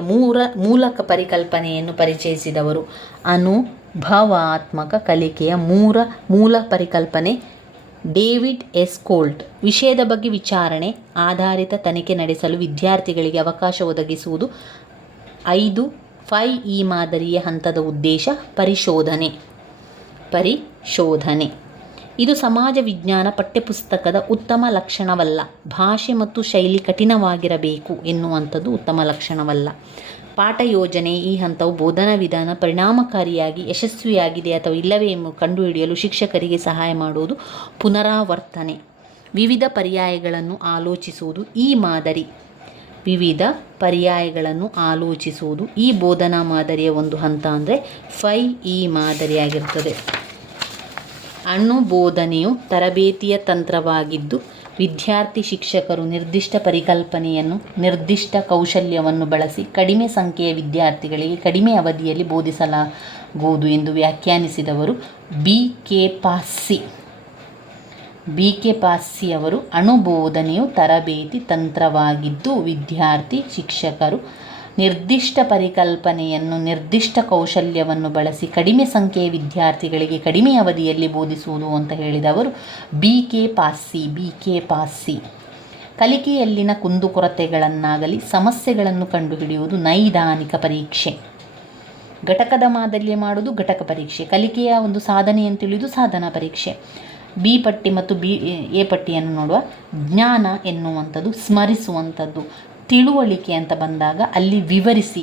ಮೂಲಕ ಪರಿಕಲ್ಪನೆಯನ್ನು ಪರಿಚಯಿಸಿದವರು. ಅನುಭವಾತ್ಮಕ ಕಲಿಕೆಯ ಮೂಲ ಪರಿಕಲ್ಪನೆ ಡೇವಿಡ್ ಎಸ್ ಕೋಲ್ಟ್. ವಿಷಯದ ಬಗ್ಗೆ ವಿಚಾರಣೆ ಆಧಾರಿತ ತನಿಖೆ ನಡೆಸಲು ವಿದ್ಯಾರ್ಥಿಗಳಿಗೆ ಅವಕಾಶ ಒದಗಿಸುವುದು. 5E ಮಾದರಿಯ ಹಂತದ ಉದ್ದೇಶ ಪರಿಶೋಧನೆ. ಇದು ಸಮಾಜ ವಿಜ್ಞಾನ ಪಠ್ಯಪುಸ್ತಕದ ಉತ್ತಮ ಲಕ್ಷಣವಲ್ಲ. ಭಾಷೆ ಮತ್ತು ಶೈಲಿ ಕಠಿಣವಾಗಿರಬೇಕು ಎನ್ನುವಂಥದ್ದು ಉತ್ತಮ ಲಕ್ಷಣವಲ್ಲ. ಪಾಠ ಯೋಜನೆ. ಈ ಹಂತವು ಬೋಧನಾ ವಿಧಾನ ಪರಿಣಾಮಕಾರಿಯಾಗಿ ಯಶಸ್ವಿಯಾಗಿದೆ ಅಥವಾ ಇಲ್ಲವೇ ಎಂಬ ಕಂಡುಹಿಡಿಯಲು ಶಿಕ್ಷಕರಿಗೆ ಸಹಾಯ ಮಾಡುವುದು. ಪುನರಾವರ್ತನೆ. ವಿವಿಧ ಪರ್ಯಾಯಗಳನ್ನು ಆಲೋಚಿಸುವುದು. ಈ ಮಾದರಿ ವಿವಿಧ ಪರ್ಯಾಯಗಳನ್ನು ಆಲೋಚಿಸುವುದು ಈ ಬೋಧನಾ ಮಾದರಿಯ ಒಂದು ಹಂತ. ಅಂದರೆ 5E ಮಾದರಿಯಾಗಿರ್ತದೆ. ಅನುಬೋಧನೆಯು ತರಬೇತಿಯ ತಂತ್ರವಾಗಿದ್ದು ವಿದ್ಯಾರ್ಥಿ ಶಿಕ್ಷಕರು ನಿರ್ದಿಷ್ಟ ಪರಿಕಲ್ಪನೆಯನ್ನು, ನಿರ್ದಿಷ್ಟ ಕೌಶಲ್ಯವನ್ನು ಬಳಸಿ ಕಡಿಮೆ ಸಂಖ್ಯೆಯ ವಿದ್ಯಾರ್ಥಿಗಳಿಗೆ ಕಡಿಮೆ ಅವಧಿಯಲ್ಲಿ ಬೋಧಿಸಲಾಗುವುದು ಎಂದು ವ್ಯಾಖ್ಯಾನಿಸಿದವರು ಬಿ.ಕೆ. ಪಾಸ್ಸಿ ಅವರು. ಅನುಬೋಧನೆಯು ತರಬೇತಿ ತಂತ್ರವಾಗಿದ್ದು ವಿದ್ಯಾರ್ಥಿ ಶಿಕ್ಷಕರು ನಿರ್ದಿಷ್ಟ ಪರಿಕಲ್ಪನೆಯನ್ನು, ನಿರ್ದಿಷ್ಟ ಕೌಶಲ್ಯವನ್ನು ಬಳಸಿ ಕಡಿಮೆ ಸಂಖ್ಯೆಯ ವಿದ್ಯಾರ್ಥಿಗಳಿಗೆ ಕಡಿಮೆ ಅವಧಿಯಲ್ಲಿ ಬೋಧಿಸುವುದು ಅಂತ ಹೇಳಿದವರು ಬಿ.ಕೆ. ಪಾಸ್ಸಿ. ಕಲಿಕೆಯಲ್ಲಿನ ಕುಂದುಕೊರತೆಗಳನ್ನಾಗಲಿ ಸಮಸ್ಯೆಗಳನ್ನು ಕಂಡುಹಿಡಿಯುವುದು ನೈದಾನಿಕ ಪರೀಕ್ಷೆ. ಘಟಕದ ಮಾದರಿಯಲ್ಲಿ ಮಾಡುವುದು ಘಟಕ ಪರೀಕ್ಷೆ. ಕಲಿಕೆಯ ಒಂದು ಸಾಧನೆಯನ್ನು ತಿಳಿಯುವುದು ಸಾಧನಾ ಪರೀಕ್ಷೆ. ಬಿ ಪಟ್ಟಿ ಮತ್ತು ಎ ಪಟ್ಟಿಯನ್ನು ನೋಡುವ. ಜ್ಞಾನ ಎನ್ನುವಂಥದ್ದು ಸ್ಮರಿಸುವಂಥದ್ದು. ತಿಳುವಳಿಕೆ ಅಂತ ಬಂದಾಗ ಅಲ್ಲಿ ವಿವರಿಸಿ,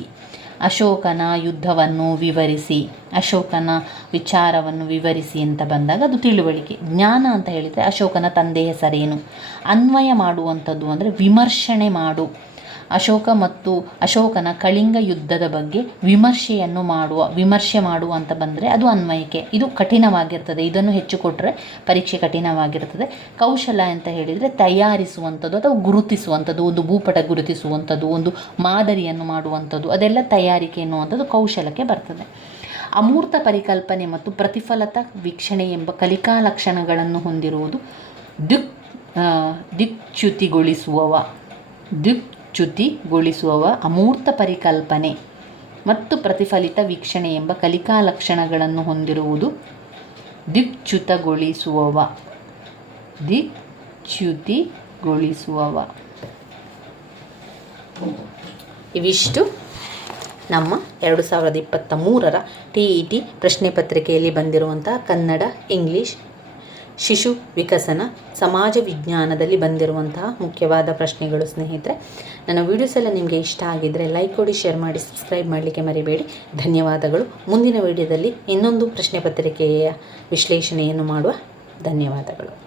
ಅಶೋಕನ ಯುದ್ಧವನ್ನು ವಿವರಿಸಿ, ಅಶೋಕನ ವಿಚಾರವನ್ನು ವಿವರಿಸಿ ಅಂತ ಬಂದಾಗ ಅದು ತಿಳುವಳಿಕೆ. ಜ್ಞಾನ ಅಂತ ಹೇಳಿದರೆ ಅಶೋಕನ ತಂದೆ ಹೆಸರೇನು. ಅನ್ವಯ ಮಾಡುವಂಥದ್ದು ಅಂದರೆ ವಿಮರ್ಶನೆ ಮಾಡು. ಅಶೋಕನ ಕಳಿಂಗ ಯುದ್ಧದ ಬಗ್ಗೆ ವಿಮರ್ಶೆ ಮಾಡುವ ಅಂತ ಬಂದರೆ ಅದು ಅನ್ವಯಕ್ಕೆ. ಇದು ಕಠಿಣವಾಗಿರ್ತದೆ. ಇದನ್ನು ಹೆಚ್ಚು ಕೊಟ್ಟರೆ ಪರೀಕ್ಷೆ ಕಠಿಣವಾಗಿರ್ತದೆ. ಕೌಶಲ ಅಂತ ಹೇಳಿದರೆ ತಯಾರಿಸುವಂಥದ್ದು ಅಥವಾ ಗುರುತಿಸುವಂಥದ್ದು, ಒಂದು ಭೂಪಟ ಗುರುತಿಸುವಂಥದ್ದು, ಒಂದು ಮಾದರಿಯನ್ನು ಮಾಡುವಂಥದ್ದು, ಅದೆಲ್ಲ ತಯಾರಿಕೆ ಎನ್ನುವಂಥದ್ದು ಕೌಶಲಕ್ಕೆ ಬರ್ತದೆ. ಅಮೂರ್ತ ಪರಿಕಲ್ಪನೆ ಮತ್ತು ಪ್ರತಿಫಲಿತ ವೀಕ್ಷಣೆ ಎಂಬ ಕಲಿಕಾ ಲಕ್ಷಣಗಳನ್ನು ಹೊಂದಿರುವುದು ದಿಕ್ಚ್ಯುತಿಗೊಳಿಸುವವ, ಅಮೂರ್ತ ಪರಿಕಲ್ಪನೆ ಮತ್ತು ಪ್ರತಿಫಲಿತ ವೀಕ್ಷಣೆ ಎಂಬ ಕಲಿಕಾ ಲಕ್ಷಣಗಳನ್ನು ಹೊಂದಿರುವುದು. ದಿಕ್ಚ್ಯುತಿಗೊಳಿಸುವವ. ಇವಿಷ್ಟು ನಮ್ಮ 2023ರ TET ಪ್ರಶ್ನೆ ಪತ್ರಿಕೆಯಲ್ಲಿ ಬಂದಿರುವಂತಹ ಕನ್ನಡ, ಇಂಗ್ಲೀಷ್, ಶಿಶು ವಿಕಸನ, ಸಮಾಜ ವಿಜ್ಞಾನದಲ್ಲಿ ಬಂದಿರುವಂತಹ ಮುಖ್ಯವಾದ ಪ್ರಶ್ನೆಗಳು ಸ್ನೇಹಿತರೆ. ನನ್ನ ವೀಡಿಯೋಸ್ ಎಲ್ಲ ನಿಮಗೆ ಇಷ್ಟ ಆಗಿದ್ದರೆ ಲೈಕ್ ಕೊಡಿ, ಶೇರ್ ಮಾಡಿ, ಸಬ್ಸ್ಕ್ರೈಬ್ ಮಾಡಲಿಕ್ಕೆ ಮರಿಬೇಡಿ. ಧನ್ಯವಾದಗಳು. ಮುಂದಿನ ವಿಡಿಯೋದಲ್ಲಿ ಇನ್ನೊಂದು ಪ್ರಶ್ನೆ ಪತ್ರಿಕೆಯ ವಿಶ್ಲೇಷಣೆಯನ್ನು ಮಾಡುವ. ಧನ್ಯವಾದಗಳು.